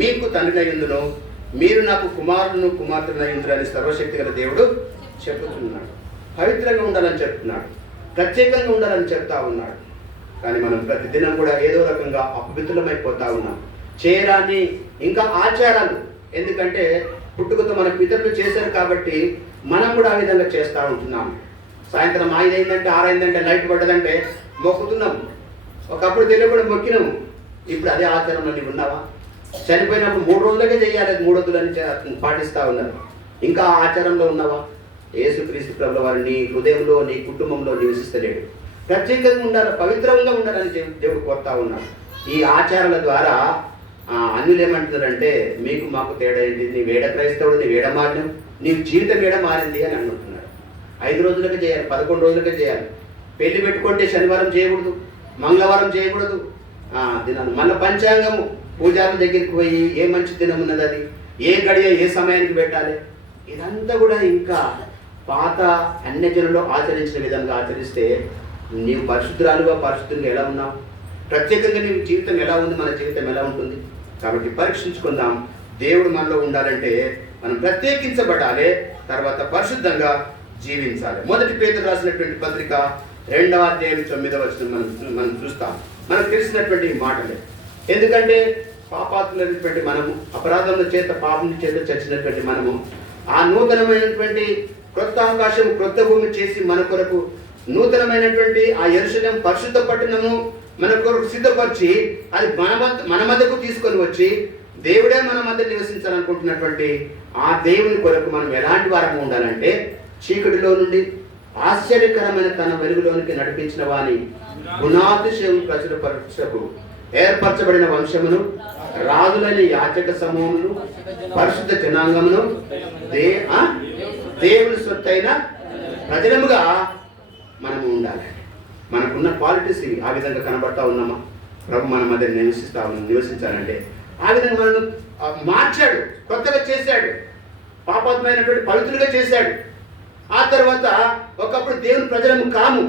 మీకు తండ్రినై ఉందును, మీరు నాకు కుమారులను కుమార్తెనై ఉందురు అని సర్వశక్తి గల దేవుడు చెప్తున్నాడు. పవిత్రంగా ఉండాలని చెప్తున్నాడు, ప్రత్యేకంగా ఉండాలని చెప్తా ఉన్నాడు. కానీ మనం ప్రతిదినం కూడా ఏదో రకంగా అపవిత్రమైపోతా ఉన్నాం. చేయరాని ఇంకా ఆచారాలు, ఎందుకంటే పుట్టుకతో మన పితరులు చేశారు కాబట్టి మనం కూడా ఆ విధంగా చేస్తూ ఉంటున్నాం. సాయంత్రం 5 అయిందంటే 6 అయిందంటే లైట్ పడ్డదంటే మొక్కుతున్నాం. ఒకప్పుడు తెలియకుండా మొక్కినాము. ఇప్పుడు అదే ఆచారంలో నీవు ఉన్నావా? చనిపోయినప్పుడు 3 రోజులకే చేయాలి, 3 వద్దులని పాటిస్తూ ఉన్నారు. ఇంకా ఆ ఆచారంలో ఉన్నావా? యేసుక్రీస్తు ప్రభువు వారు నీ హృదయంలో, నీ కుటుంబంలో నివసిస్తలేడు. ప్రత్యేకంగా ఉండాలి, పవిత్రంగా ఉండాలని దేవుడు కోరుతా ఉన్నాడు. ఈ ఆచారాల ద్వారా అన్యులు ఏమంటున్నారంటే మీకు మాకు తేడా ఏంటి, నీ వేడ క్రైస్తవుడు, నీ వేడ మారినం, నీ జీవితం వేడ మారింది అని అంటున్నాడు. 5 రోజులకే చేయాలి, 11 రోజులకే చేయాలి. పెళ్లి పెట్టుకుంటే శనివారం చేయకూడదు, మంగళవారం చేయకూడదు. దినాలు మళ్ళీ పంచాంగము పూజారుల దగ్గరికి పోయి ఏ మంచి దినం ఉన్నది, అది ఏ గడియ ఏ సమయానికి పెట్టాలి, ఇదంతా కూడా ఇంకా పాత అన్యజనులు ఆచరించిన విధంగా ఆచరిస్తే నీవు పరిశుద్ధురాలుగా పరిశుద్ధంగా ఎలా ఉన్నావు, ప్రత్యేకంగా నీ జీవితం ఎలా ఉంది, మన జీవితం ఎలా ఉంటుంది. కాబట్టి పరీక్షించుకుందాం. దేవుడు మనలో ఉండాలంటే మనం ప్రత్యేకించబడాలి, తర్వాత పరిశుద్ధంగా జీవించాలి. మొదటి పేతురు రాసినటువంటి పత్రిక 2వ అధ్యాయం 9వ వచనం మనం చూస్తాం. మనకు తెలిసినటువంటి మాటలే. ఎందుకంటే పాపాత్ములైనటువంటి మనము, అపరాధముల చేత పాపం చేత చచ్చినటువంటి మనము, ఆ నూతనమైనటువంటి క్రొత్త ఆకాశం క్రొత్త భూమి చేసి మన కొరకు నూతనమైనటువంటి ఆ యెరూషలేం పరిశుద్ధ పట్టణము మన కొరకు సిద్ధపరిచి అది మన మధ్యకు తీసుకొని వచ్చి దేవుడే మన మధ్య నివసించాలనుకుంటున్నటువంటి ఆ దేవుని కొరకు మనం ఎలాంటి వారంగా ఉండాలంటే, చీకటిలో నుండి ఆశ్చర్యకరమైన తన వెలుగులోనికి నడిపించిన వాని గుణాతిశయం ప్రచురపరచకు ఏర్పరచబడిన వంశమును, రాజులైన యాచక సమూహమును, పరిశుద్ధ జనాంగమును, దేవుని సొత్తైన ప్రజలముగా మనము ఉండాలి. మనకున్న క్వాలిటీస్ ఇవి. ఆ విధంగా కనబడతా ఉన్నామా? ప్రభు మన మధ్య నివసించాలంటే ఆ విధంగా మనల్ని మార్చాడు, కొత్తగా చేశాడు, పాపాత్మైనటువంటి పవిత్రులుగా చేశాడు. ఆ తర్వాత ఒకప్పుడు దేవుని ప్రజలము కాము,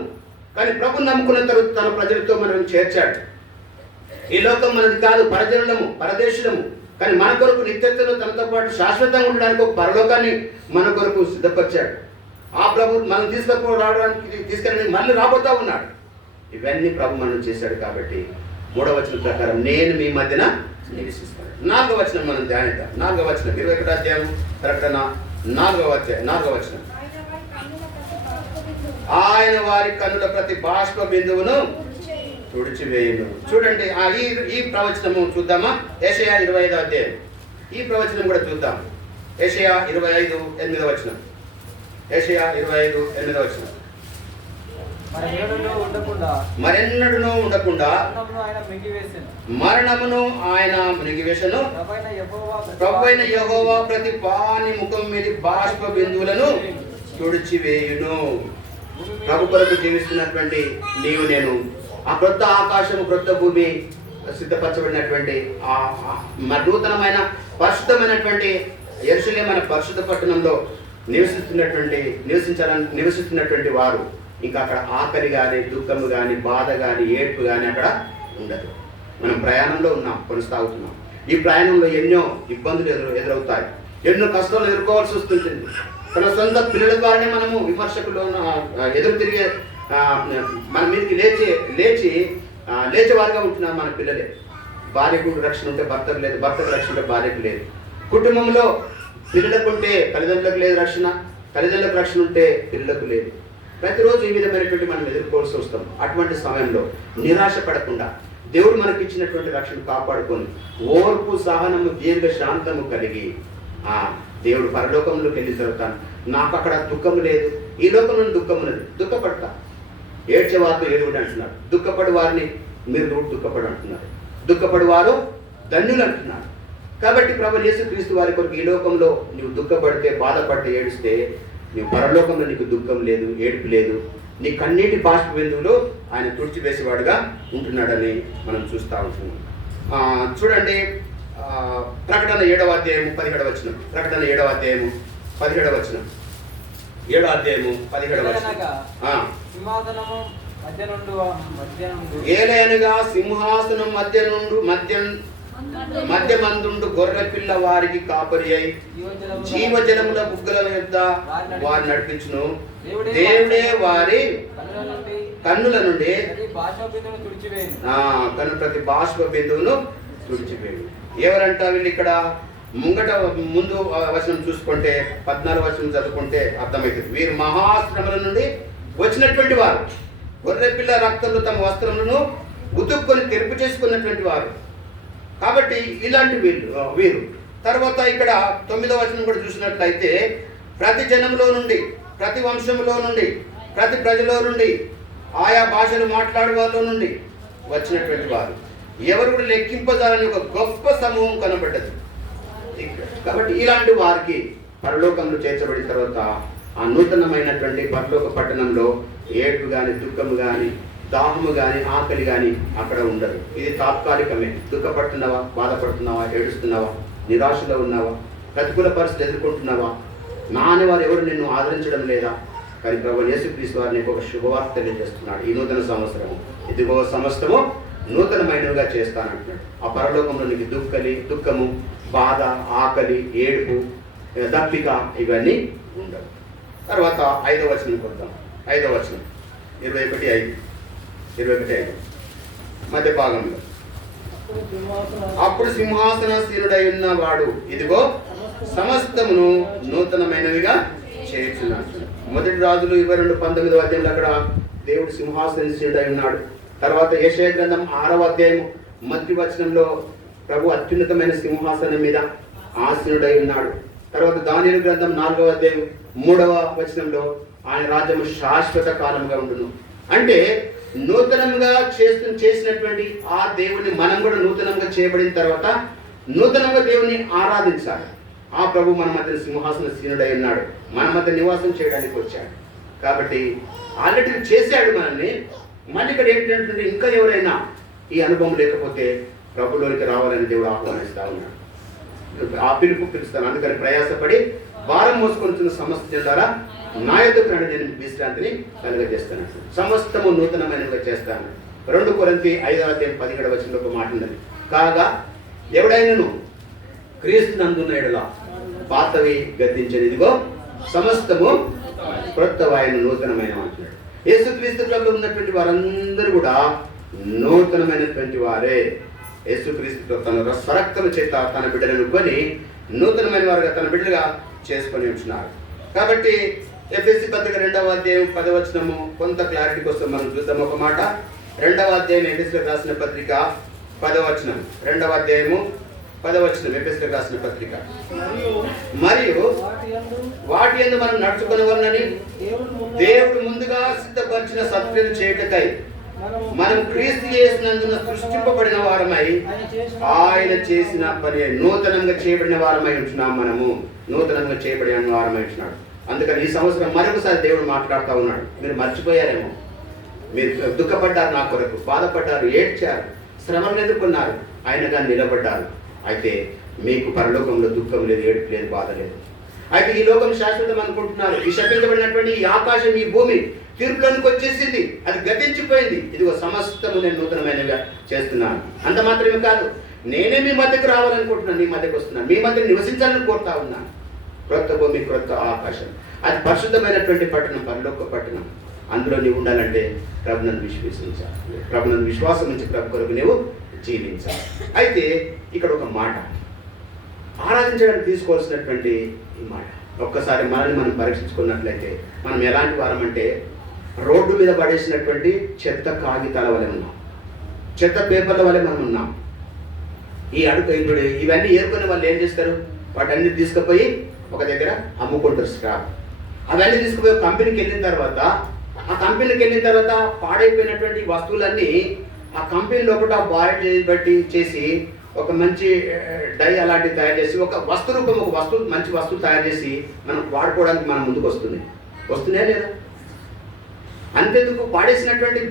కానీ ప్రభు నమ్ముకున్న తర్వాత తన ప్రజలతో మనం చేర్చాడు. ఈ లోకం మనది కాదు, పరజనులము, పరదేశులము, కానీ మన కొరకు నిత్యత్వంలో తనతో పాటు శాశ్వతంగా ఉండడానికి ఒక పరలోకాన్ని మన కొరకు సిద్ధపరిచాడు. ఆ ప్రభు మనం తీసుకెళ్ళి మళ్ళీ రాబోతా ఉన్నాడు. ఇవన్నీ ప్రభు మనం చేశాడు. కాబట్టి 3వ వచనం ప్రకారం నేను మీ మధ్యన నివసిస్తాను. 4వ వచనం మనం ధ్యానిద్దాం. 4వ వచనం 21వ అధ్యాయం ప్రకటన 4వ వచనం. ఆయన వారి కన్నుల ప్రతి బాష్ప బిందువును తుడిచివేయును. చూడండి, ఈ ప్రవచనము చూద్దామా? యెషయా 25వ అధ్యాయం. ఈ ప్రవచనం కూడా చూద్దాం. యెషయా 25:8వ వచనం. యెషయా 25:8వ వచనం. మరెన్నడూను ఉండకుండా మరణమును ఆయన మృంగివేసెను. ప్రభువైన యెహోవా ప్రతి వాని ముఖం మీద బాష్ప బిందువులను తుడిచివేయును. ప్రభు కొరకు జీవిస్తున్నటువంటి నీవు నేను ఆ క్రొత్త ఆకాశము క్రొత్త భూమి సిద్ధపరచబడినటువంటి నూతనమైన పరిశుద్ధమైనటువంటి యెరూషలేం మన పరిశుద్ధ పట్టణంలో నివసిస్తున్నటువంటి వారు ఇంకా అక్కడ ఆకలి కానీ, దుఃఖము కానీ, బాధ కానీ, ఏడ్పు కానీ అక్కడ ఉండదు. మనం ప్రయాణంలో ఉన్నాం, కొనసాగుతున్నాం. ఈ ప్రయాణంలో ఎన్నో ఇబ్బందులు ఎదురవుతాయి, ఎన్నో కష్టాలు ఎదుర్కోవాల్సి వస్తుంటుంది. తన సొంత పిల్లల ద్వారానే మనము విమర్శకులు ఎదురు తిరిగే మన మీదకి లేచేవారుగా ఉంటున్నారు మన పిల్లలే. భార్యకు రక్షణ ఉంటే భర్తకు లేదు, భర్తకు రక్షణ ఉంటే భార్యకు లేదు. కుటుంబంలో పిల్లలకు ఉంటే తల్లిదండ్రులకు లేదు రక్షణ, తల్లిదండ్రులకు రక్షణ ఉంటే పిల్లలకు లేదు. ప్రతిరోజు ఈ విధమైనటువంటి మనం ఎదుర్కోవాల్సి వస్తాం. అటువంటి సమయంలో నిరాశ పడకుండా దేవుడు మనకి ఇచ్చినటువంటి రక్షణ కాపాడుకొని ఓర్పు, సహనము, దీర్ఘ శాంతము కలిగి దేవుడు పరలోకంలోకి వెళ్ళిన తర్వాత నాకు అక్కడ దుఃఖం లేదు, ఈ లోకంలో దుఃఖం ఉన్నది, దుఃఖపడతా. ఏడ్చే వారితో ఏడుగుడు అంటున్నాడు. దుఃఖపడి వారిని మీరు దుఃఖపడు అంటున్నారు. దుఃఖపడి వారు ధన్యులు అంటున్నారు. కాబట్టి ప్రభు యేసుక్రీస్తు వారి కొరకు ఈ లోకంలో నువ్వు దుఃఖపడితే, బాధపడితే, ఏడిస్తే నీవు పరలోకంలో నీకు దుఃఖం లేదు, ఏడుపు లేదు. నీ కన్నీటి బాష్ప బిందువులు ఆయన తుడిచివేసేవాడుగా ఉంటున్నాడని మనం చూస్తూ ఉంటున్నాం. చూడండి, ప్రకటన 7వ అధ్యాయము 17వ వచనం. ప్రకటన 7వ అధ్యాయము 17వ వచనం. 7వ అధ్యాయము 17వ వచనం. ఏలయనగా సింహాసనం మధ్యమందుండు గొర్రె పిల్ల వారికి కాపరి అయి జీవజలముల బుగ్గల యొద్ద వారు నడిపించును. దేవుడే వారి కన్నుల నుండి ప్రతి బాష్ప బిందువును తుడిచివేయును. ఎవరంట వీళ్ళు? ఇక్కడ ముందు వచనం చూసుకుంటే 14వ వచనం చదువుకుంటే అర్థమవుతుంది. వీరు మహాశ్రమల నుండి వచ్చినటువంటి వారు, గొర్రెపిల్ల రక్తంలో తమ వస్త్రములను ఉతుక్కొని తెరుపు చేసుకున్నటువంటి వారు. కాబట్టి ఇలాంటి వీరు. తర్వాత ఇక్కడ 9వ వచనం కూడా చూసినట్లయితే ప్రతి జనంలో నుండి, ప్రతి వంశంలో నుండి, ప్రతి ప్రజలో నుండి ఆయా భాషలు మాట్లాడే వాళ్ళ నుండి వచ్చినటువంటి వారు ఎవరు కూడా లెక్కింపజాలని ఒక గొప్ప సమూహం కనబడ్డది. కాబట్టి ఇలాంటి వారికి పరలోకంలో చేర్చబడిన తర్వాత ఆ నూతనమైనటువంటి పరలోక పట్టణంలో ఏడుపు కానీ, దుఃఖము కానీ, దాహము కానీ, ఆకలి కానీ అక్కడ ఉండదు. ఇది తాత్కాలికమే. దుఃఖపడుతున్నావా, బాధపడుతున్నావా, ఏడుస్తున్నావా, నిరాశలో ఉన్నావా, ప్రతికూల పరిస్థితులు ఎదుర్కొంటున్నావా, నా అనేవారు ఎవరు నిన్ను ఆదరించడం లేదా? కానీ ప్రభువు యేసుక్రీస్తు వారు నీకు ఒక శుభవార్త తెలియజేస్తున్నాడు. ఈ నూతన సంవత్సరము ఇదిగో సమస్తము నూతనమైనవిగా చేస్తానంటున్నాడు. ఆ పరలోకంలో నీకు దుఃఖము, బాధ, ఆకలి, ఏడుపు, దప్పిక ఇవన్నీ ఉండవు. తర్వాత 5వ వచనం కొద్దాం. 5వ వచనం 21:5 మధ్య భాగంలో, అప్పుడు సింహాసనాసీనుడై ఉన్నవాడు ఇదిగో సమస్తమును నూతనమైనవిగా చేర్చున్నాడు. మొదటి రాజులు 22:19 అధ్యాయంలో అక్కడ దేవుడు సింహాసనాసీనుడై ఉన్నాడు. తర్వాత యెషయా గ్రంథం 6వ అధ్యాయం మొదటి వచనంలో ప్రభు అత్యున్నతమైన సింహాసనం మీద ఆసీనుడై ఉన్నాడు. తర్వాత దానియేలు గ్రంథం 4వ అధ్యాయం 3వ వచనంలో ఆయన రాజ్యము శాశ్వత కాలంగా ఉండును. అంటే నూతనంగా చేసినటువంటి ఆ దేవుని మనం కూడా నూతనంగా చేయబడిన తర్వాత నూతనంగా దేవుని ఆరాధించాలి. ఆ ప్రభు మన మధ్య సింహాసనాసీనుడై ఉన్నాడు, మన మధ్య నివాసం చేయడానికి వచ్చాడు. కాబట్టి ఆల్రెడీ చేశాడు మనల్ని. మళ్ళీ ఇక్కడ ఏంటంటే ఇంకా ఎవరైనా ఈ అనుభవం లేకపోతే ప్రభులోనికి రావాలని దేవుడు ఆహ్వానిస్తా ఉన్నాడు. ఆ పిలుస్తాను. అందుకని ప్రయాసపడి భారం మోసుకొచ్చిన సమస్త జిల్లాల నా యొద్దకు రండి, నేను విశ్రాంతిని కలుగజేస్తాను. సమస్తము నూతనమైనవిగా చేస్తాను. 2 కొరింథీ 5వ అధ్యాయం 17వ వచనంలో ఒక మాట ఉన్నది. కాగా ఎవడైనను క్రీస్తు నందున్న యెడల పాతవి గద్దించేది, ఇదిగో సమస్తము క్రొత్తవాయన నూతనమైన అంటున్నాడు. యేసుక్రీస్తు ప్రభువులో ఉన్నటువంటి వారందరూ కూడా నూతనమైనటువంటి వారే. యేసుక్రీస్తు తన స్వరక్తల చేత తన బిడ్డలను కొని నూతనమైన వారుగా తన బిడ్డలుగా చేసుకొని ఉంటున్నారు. కాబట్టి ఎఫెసీ పత్రిక 2వ అధ్యాయం 10వ వచనము కొంత క్లారిటీ కోసం మనం చూద్దాం. ఒక మాట 2వ అధ్యాయం ఎఫెసీలకు రాసిన పత్రిక 10వ వచనం 2వ అధ్యాయము 10వ వచనం ఎఫెసీలకు రాసిన పత్రిక. మరియు వాటి యందు మనం నడుచుకొనవలనని దేవుడు ముందుగా సిద్ధపరిచిన సత్క్రియలు చేయుటకై మనం క్రీస్తు యేసునందున సృష్టింపబడిన వారమై ఆయన చేసిన పని నూతనంగా చేయబడిన వారమై ఉంటున్నాం. మనము నూతనంగా చేయబడిన వారమై ఉంటున్నాడు. అందుకని ఈ సంవత్సరం మరొకసారి దేవుడు మాట్లాడుతూ ఉన్నాడు. మీరు మర్చిపోయారేమో, మీరు దుఃఖపడ్డారు, నా కొరకు బాధపడ్డారు, ఏడ్చారు, శ్రమను ఎదుర్కొన్నారు, ఆయనగా నిలబడ్డారు. అయితే మీకు పరలోకంలో దుఃఖం లేదు, ఏడుపు లేదు, బాధ లేదు. అయితే ఈ లోకం శాశ్వతం అనుకుంటున్నారు. ఈ శపించబడినటువంటి ఈ ఆకాశం, ఈ భూమి తీర్పులోనికి వచ్చేసింది, అది గతించిపోయింది. ఇదిగో సమస్తము నేను నూతనమైనగా చేస్తున్నాను. అంత మాత్రమే కాదు, నేనే మీ మధ్యకు రావాలనుకుంటున్నాను, మీ మధ్యకు వస్తున్నాను, మీ మధ్య నివసించాలని కోరుతా ఉన్నాను. క్రొత్త భూమి, క్రొత్త ఆకాశం, అది పరిశుద్ధమైనటువంటి పట్టణం, పరలోక పట్టణం. అందులో నీవు ఉండాలంటే ప్రభునందు విశ్వసించాలి. ప్రభునందు విశ్వాసం నుంచి ప్రభు కొరకు నీవు జీవించాలి. అయితే ఇక్కడ ఒక మాట, ఆరాధించడానికి తీసుకోవాల్సినటువంటి ఈ మాట, ఒక్కసారి మనల్ని మనం పరీక్షించుకున్నట్లయితే మనం ఎలాంటి వారం అంటే రోడ్డు మీద పడేసినటువంటి చెత్త కాగితాల వలె ఉన్నాం, చెత్త పేపర్ల వలె మనం ఉన్నాం. ఈ అడుగు ఇప్పుడు ఇవన్నీ ఏరుకునే వాళ్ళు ఏం చేస్తారు, వాటన్ని తీసుకుపోయి ఒక దగ్గర అమ్ముకుంటారు స్క్రాప్. అవన్నీ తీసుకుపోయి కంపెనీకి వెళ్ళిన తర్వాత, ఆ కంపెనీకి వెళ్ళిన తర్వాత పాడైపోయినటువంటి వస్తువులన్నీ ఆ కంపెనీ లోపల బాయిల్ చేసి ఒక మంచి డై అలాంటివి తయారు చేసి ఒక వస్తు రూపం, ఒక వస్తువు, మంచి వస్తువు తయారు చేసి మనం వాడుకోవడానికి మనం ముందుకు వస్తున్నాయా లేదా? అంతెందుకు పాడేసినటువంటి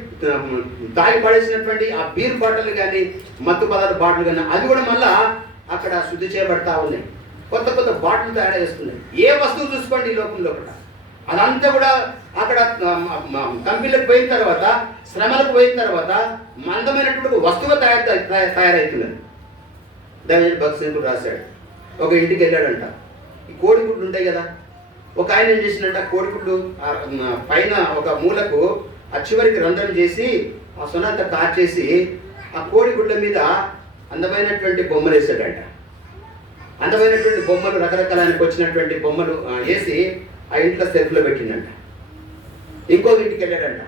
తాగి పడేసినటువంటి ఆ బీర్ బాటిల్ కానీ, మత్తు పదార్థ బాటిల్ కానీ, అది కూడా మళ్ళా అక్కడ శుద్ధి చేయబడతా ఉన్నాయి. కొత్త కొత్త బాటిల్ తయారు చేస్తున్నాయి. ఏ వస్తువు చూసుకోండి ఈ లోకంలో కూడా అదంతా కూడా అక్కడ కంపెనీలకు పోయిన తర్వాత, శ్రమలకు పోయిన తర్వాత మందమైనటువంటి వస్తువు తయారవుతున్నది. దాని భక్తుడు రాశాడు. ఒక ఇంటికి వెళ్ళాడంట. ఈ కోడిగుడ్లు ఉంటాయి కదా, ఒక ఆయన ఏం చేసినట్ట, కోడిగుడ్లు పైన ఒక మూలకు ఆ చివరికి రంధ్రం చేసి ఆ సొనంతా కార్చేసి ఆ కోడిగుడ్ల మీద అందమైనటువంటి బొమ్మలు వేసాడంట. అందమైనటువంటి బొమ్మలు, రకరకాలానికి వచ్చినటువంటి బొమ్మలు వేసి ఆ ఇంట్లో సెల్ఫ్లో పెట్టిండంట. ఇంకో ఇంటికి వెళ్ళాడంట.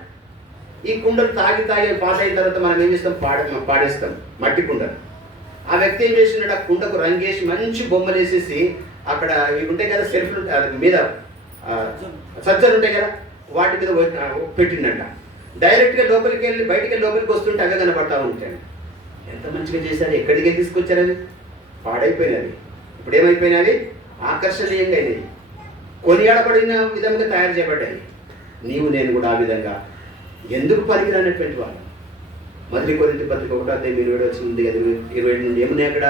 ఈ కుండలు తాగి పాత అయిన తర్వాత మనం ఏం చేస్తాం, పాడేస్తాం మట్టి కుండలు. ఆ వ్యక్తి ఏం చేసినట్టు, ఆ కుండకు రంగేసి మంచి బొమ్మలు వేసేసి అక్కడ ఇవి ఉంటాయి కదా సెల్ఫ్లు మీద సజ్జలు ఉంటాయి కదా, వాటి మీద పెట్టిండంట. డైరెక్ట్గా లోపలికి వెళ్ళి బయటికి వెళ్ళి లోపలికి వస్తుంటే అవే కనపడతా ఉంటాయి. ఎంత మంచిగా చేశారు, ఎక్కడికి వెళ్ళి తీసుకొచ్చారు అవి? పాడైపోయినవి. ఇప్పుడు ఏమైపోయినవి? ఆకర్షణీయంగా అయినవి, కొనియాడబడిన విధంగా తయారు చేయబడ్డాయి. నీవు నేను కూడా ఆ విధంగా ఎందుకు పనికిరానటువంటి వాళ్ళు. మొదటి కొరింథీ పత్రిక 1:27 వచ్చింది కదా, 20 నుండి ఏమున్నాయి అక్కడ?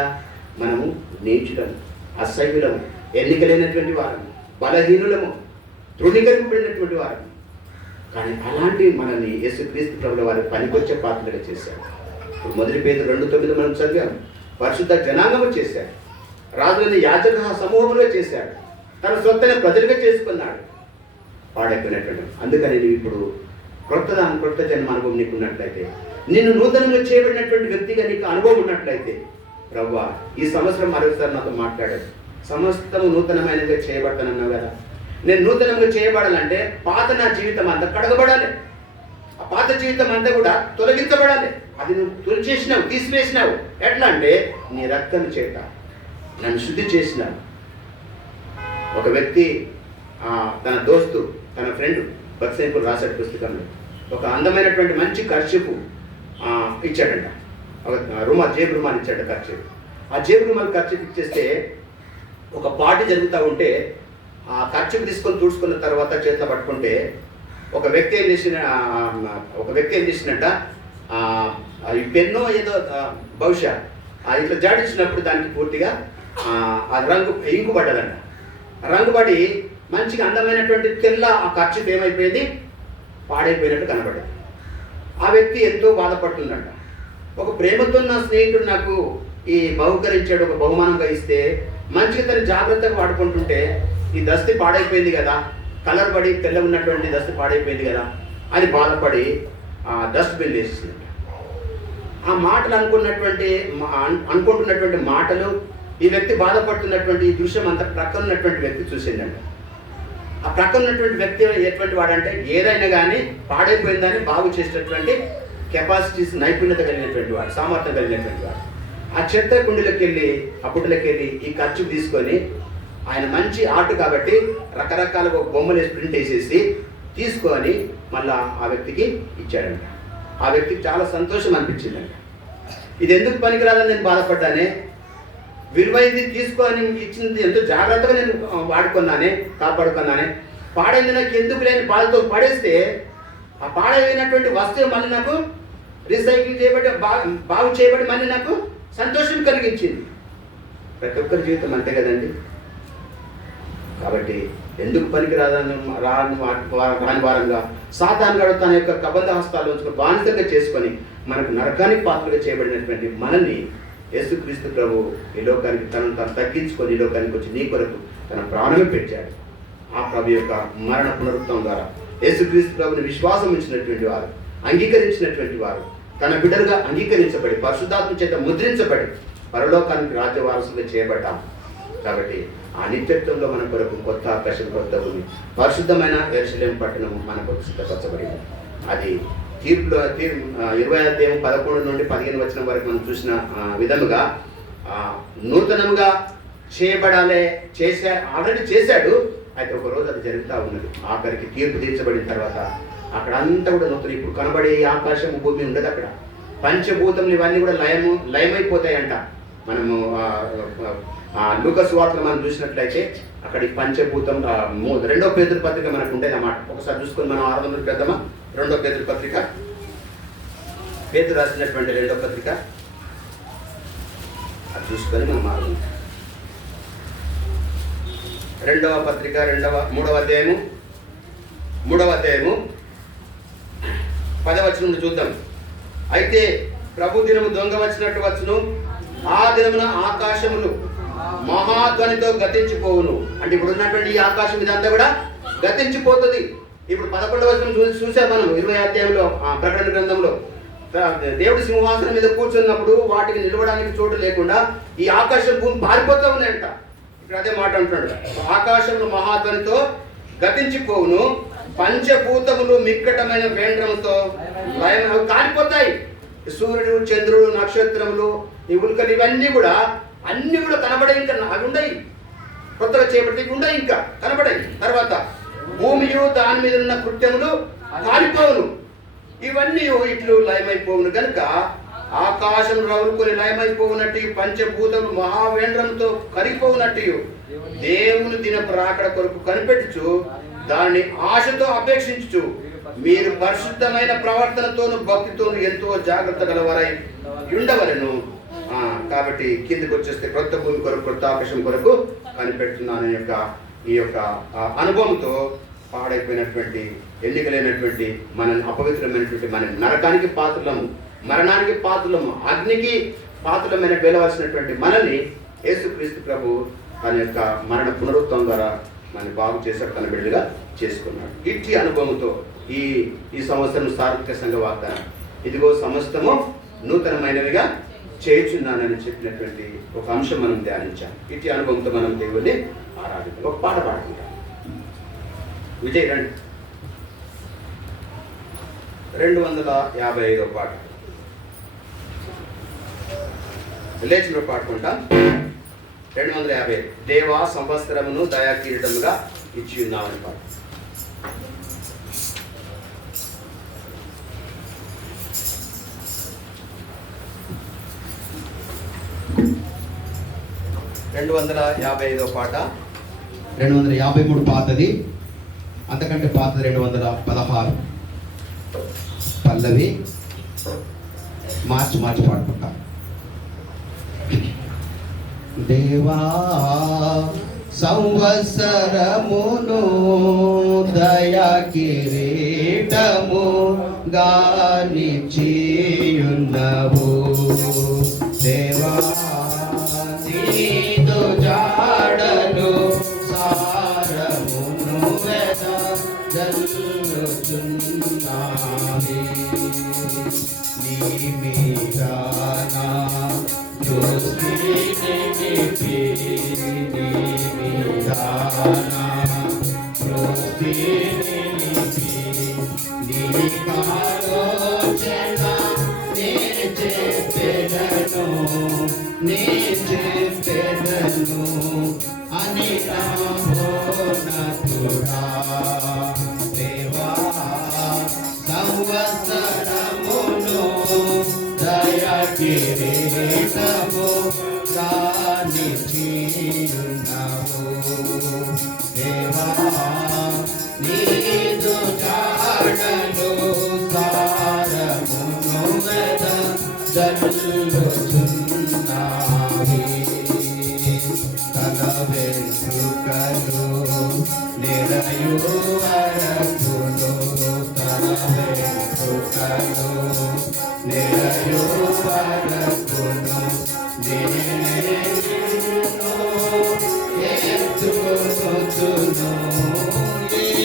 మనము నీచులము, అసహ్యులము, ఎన్నికలైనటువంటి వారము, బలహీనులము, తృణీకరింపబడినటువంటి వారము. కానీ అలాంటి మనల్ని యేసుక్రీస్తు ప్రభుల వారి పనికొచ్చే పాత్రగా చేశారు. ఇప్పుడు మొదటి పేతురు 2:9 మనం చదివాము. పరిశుద్ధ జనాంగము చేశాడు, రాజులని యాజక సమూహంలో చేశాడు, తన సొంతైన ప్రజలుగా చేసుకున్నాడు. పాడైపోయినటువంటి అందుకని నువ్వు ఇప్పుడు క్రొత్త జన్మ అనుభవం నీకు ఉన్నట్లయితే, నిన్ను నూతనంగా చేయబడినటువంటి వ్యక్తిగా నీకు అనుభవం ఉన్నట్లయితే, ప్రభువా ఈ సంవత్సరం మరొకసారి నాతో మాట్లాడాడు, సమస్తము నూతనమైనగా చేయబడతానన్నావు కదా. నేను నూతనంగా చేయబడాలంటే పాత నా జీవితం అంతా కడగబడాలి, ఆ పాత జీవితం అంతా కూడా తొలగించబడాలి. అది నువ్వు తొలిచేసినావు, తీసివేసినావు. ఎట్లా అంటే నీ రక్తం చేత నన్ను శుద్ధి చేసినావు. ఒక వ్యక్తి తన దోస్తు, తన ఫ్రెండ్ బక్సైపుల్ రాశాడు పుస్తకంలో, ఒక అందమైనటువంటి మంచి కర్చీపు ఇచ్చాడంట. ఒక జేబు రుమాల్ ఇచ్చాడు కర్చీపు. ఆ జేబు రుమాల్ కర్చీపు ఇచ్చేస్తే ఒక పార్టీ జరుగుతూ ఉంటే ఆ కర్చీపు తీసుకొని తుడుచుకున్న తర్వాత చేతిలో పట్టుకుంటే ఒక వ్యక్తి ఏం చేసినట్ట, ఈ పెన్నో ఏదో బహుశా ఇట్లా జాడించినప్పుడు దానికి పూర్తిగా ఆ రంగు ఇంకు పడ్డదంట. రంగు పడి మంచిగా అందమైనటువంటి తెల్ల ఆ కర్చీపు ఏమైపోయింది, పాడైపోయినట్టు కనబడేది. ఆ వ్యక్తి ఎంతో బాధపడుతుందంట. ఒక ప్రేమతో నా స్నేహితుడు నాకు ఈ బహుకరించాడు, ఒక బహుమానంగా ఇస్తే మంచిగా తను జాగ్రత్తగా వాడుకుంటుంటే ఈ దస్తి పాడైపోయింది కదా, కలర్ పడి తెల్ల ఉన్నటువంటి దస్తి పాడైపోయింది కదా అని బాధపడి డస్ట్బిన్ వేసేసింది. ఆ మాటలు అనుకుంటున్నటువంటి మాటలు ఈ వ్యక్తి బాధపడుతున్నటువంటి ఈ దృశ్యం అంతా ప్రక్కన ఉన్నటువంటి వ్యక్తి చూసిందంట. ఆ ప్రక్కన ఉన్నటువంటి వ్యక్తి ఎటువంటి వాడంటే ఏదైనా కానీ పాడైపోయిందని బాగు చేసేటటువంటి కెపాసిటీస్, నైపుణ్యత కలిగినటువంటి వాడు, సామర్థ్యం కలిగినటువంటి వాడు. ఆ చెత్త కుండీలోకి వెళ్ళి, ఆ బుట్టలోకి వెళ్ళి ఈ ఖర్చు తీసుకొని, ఆయన మంచి ఆర్ట్ కాబట్టి రకరకాల బొమ్మలు వేసి ప్రింట్ వేసేసి తీసుకొని మళ్ళా ఆ వ్యక్తికి ఇచ్చాడంట. ఆ వ్యక్తికి చాలా సంతోషం అనిపించిందంట. ఇది ఎందుకు పనికిరాదని నేను బాధపడ్డానే, విలువైంది తీసుకొని ఇచ్చింది ఎంతో జాగ్రత్తగా నేను వాడుకున్నానే, కాపాడుకున్నానే, పాడైంది నాకు ఎందుకు లేని బాధతో పడేస్తే ఆ పాడైనటువంటి వస్తువు మళ్ళీ నాకు రీసైకిల్ చేయబడి బాగు చేయబడి మళ్ళీ నాకు సంతోషం కలిగించింది. ప్రతి ఒక్కరి జీవితం అంతే కదండి. కాబట్టి ఎందుకు పనికి రాని వారంగా సాతానుగాడు తన యొక్క కబంధ హస్తాలు ఉంచుకొని బానిసంగా చేసుకొని మనకు నరకానికి పాత్రగా చేయబడినటువంటి మనల్ని యేసుక్రీస్తు ప్రభు ఈ లోకానికి తనను తాను తగ్గించుకొని ఈ లోకానికి వచ్చి నీ కొరకు తన ప్రాణం పెట్టాడు. ఆ ప్రభు యొక్క మరణ పునరుత్థానం ద్వారా యేసుక్రీస్తు ప్రభుని విశ్వాసం ఉంచినటువంటి వారు, అంగీకరించినటువంటి వారు, తన బిడ్డలుగా అంగీకరించబడి పరిశుద్ధాత్మ చేత ముద్రించబడి పరలోకానికి రాజ్యవారసులుగా చేయబడ్డాం. కాబట్టి ఆ నిత్యత్వంలో మన కొరకు కొత్త ఆకాశం, కొత్త భూమి, పరిశుద్ధమైన యెరూషలేము పట్టణం మన కొరకు సిద్ధపరచబడింది. అది తీర్పులో 20:11 నుండి 15 వచనం వరకు మనం చూసిన విధముగా నూతనంగా చేయబడాలి, ఆల్రెడీ చేశాడు. అయితే ఒకరోజు అది జరుగుతూ ఉన్నది. ఆఖరికి తీర్పు తీర్చబడిన తర్వాత అక్కడ అంతా కూడా నూతన, ఇప్పుడు కనబడే ఆకాశం భూమి ఉండదు. అక్కడ పంచభూతములు ఇవన్నీ కూడా లయమైపోతాయంట. మనము లూకా సువార్తలో మనం చూసినట్లయితే అక్కడ ఈ పంచభూతం 2వ పేతురు పత్రిక మనకు ఉండేది అన్నమాట. ఒకసారి చూసుకొని మనం 600 పెద్దమా 2వ పేతురు పత్రిక, పేతురు రాసినటువంటి 2వ పత్రిక అది చూసుకొని మనం 2వ పత్రిక 3వ అధ్యాయము 10వ వచనం చూద్దాం. అయితే ప్రభు దినము దొంగ వచ్చినట్టు వచ్చును, ఆ దినమున ఆకాశములు మహాధ్వనితో గతించిపోవును. అంటే ఇప్పుడు ఉన్నటువంటి ఈ ఆకాశం ఇదంతా కూడా గతించిపోతుంది. ఇప్పుడు 11వ వచనం చూసాం మనం 20వ అధ్యాయంలో ప్రకటన గ్రంథంలో. దేవుడి సింహాసనం మీద కూర్చున్నప్పుడు వాటికి నిలవడానికి చోటు లేకుండా ఈ ఆకాశం భూమి పారిపోతూ ఉన్నాయంట. ఇక్కడ అదే మాట అంటున్నాడు, ఆకాశములు మహాధ్వనితో గతించిపోవును, పంచభూతములు మిక్కటమైన వేంద్రముతో లయం కాలిపోతాయి. సూర్యుడు, చంద్రుడు, నక్షత్రములు, ఈ ఉల్కలు ఇవన్నీ కూడా అన్ని కూడా కనబడే, ఇంకా అవి ఉండయి, కొత్తగా చేపడితే ఉండయి, ఇంకా కనబడాయి. తర్వాత భూమియు దాని మీద ఉన్న కృత్యములు కాలిపోవును. ఇవన్నీ ఇట్లు లయమైపోవును కనుక ఆకాశం రవులుకొని లయమైపోవునట్టు పంచభూతములు మహావేంద్రంతో కరిగిపోవునట్టు దేవుని దినపు రాకడ కొరకు కనిపెట్టుచు దాన్ని ఆశతో అపేక్షించుచు మీరు పరిశుద్ధమైన ప్రవర్తనతోను భక్తితోను ఎంతో జాగ్రత్త గలవారై ఉండవలను. కాబట్టి కిందికి వచ్చేస్తే క్రొత్త భూమి కొరకు క్రొత్త ఆకాశం కొరకు కనిపెడుతున్నాను ఈ యొక్క అనుభవంతో పాడైపోయినటువంటి ఎన్నికలైనటువంటి మన అపవిత్రమైనటువంటి మన నరకానికి పాత్రలము, మరణానికి పాత్రలము, అగ్నికి పాత్రలమైన వెళ్ళవలసినటువంటి మనల్ని యేసుక్రీస్తు ప్రభు తన యొక్క మరణ పునరుత్వం ద్వారా మనని బాగు చేశాడు, తన బిడ్డగా చేసుకున్నాడు. ఇట్టి అనుభవంతో ఈ సంవత్సరం సార్వత్రిక సంఘ వాగ్దానం, ఇదిగో సమస్తము నూతనమైనవిగా చేయుచున్నానని చెప్పినటువంటి ఒక అంశం మనం ధ్యానించాం. ఇట్టి అనుభవంతో మనం దేవుణ్ణి ఆరాధిద్దాం. ఒక పాట పాడుకుంటాం. విజయ్ రండి. 255వ పాట లేచిన పాడుకుంటాం. 250 దేవా సంవత్సరమును దయా కిరీటముగా ఇచ్చి ఉన్నామని పాట. పాట 253 పాతది, అంతకంటే పాతది 216 పల్లవి. మార్చి పాడుకుంటాం. దేవా సంవత్సరమును దయా కిరీటము గానిచ్చియున్నవు దేవా నీదు జాడలు సారమును వెదజల్లుచున్నావి నీ మీద నా దృష్టి నిలిపి నీ మీద నా దృష్టి నిలిపి నీ ఆలోచన నే చెప్పెదను అని నామోనతుడా దేవా సంవత్సరమును దయా కిరీటము గానిచ్చియున్నావు దేవా నీదు జాడలు సారమును వెదజల్లుచున్నావి తల వెంట్రుకలు నిరయు వరకులు తల వెంట్రుకలు నిరయు వరకులు నిన్ను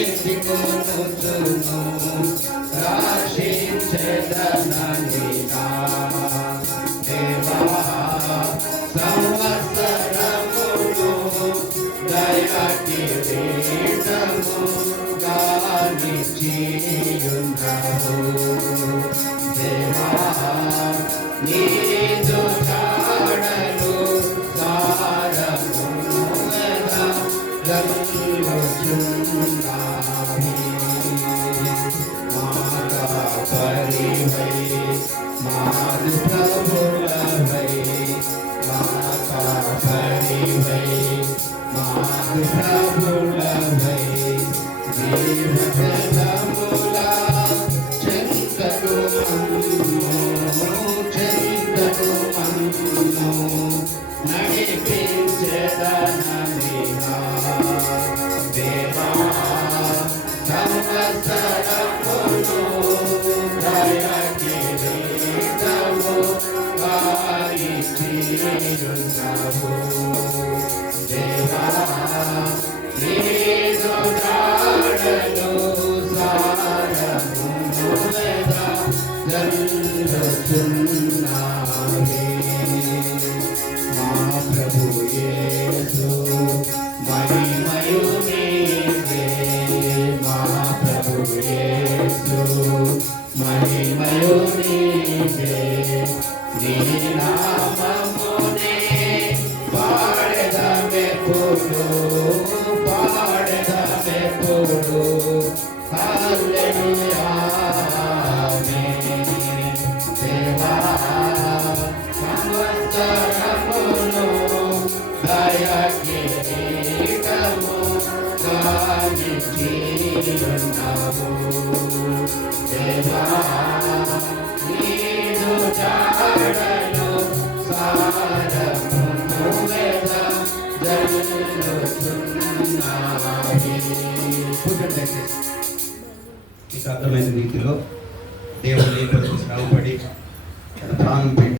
ఎత్తుకొనుచును రాశించెదననినా దేవా సంవత్సరమును దయా కిరీటము గానిచ్చియున్నవు దేవా నీదు జాడలు సారమును వెదజల్లుచున్నావి మాగా పరివై మారు ప్రభులవై మాగా పరివై మారు ప్రభులవై జీవజలముల చెంతలు మన్ను నడిపించెదననినా దేవా సంవత్సరమును దయా కిరీటము గానిచ్చియున్నావు దేవా నీదు జాడలు సారమును వెదజల్లుచున్నావి మా ప్రభు యేసు మహిమయు నీవే మా ప్రభు యేసు మహిమయు నీవే నీ నామమునే పాడెదమెప్పుడు హల్లెలూయా ఆమేన్. నిలిచియున్నావు. దేవా నీదు జాడలో సారమును వేద జల్లుచున్నాయి. కూర్చోండి దయచేసి. మీకు అర్థమైన రీతిలో దేవుని కొరకు శ్రమపడి తన ప్రాణం పెట్టి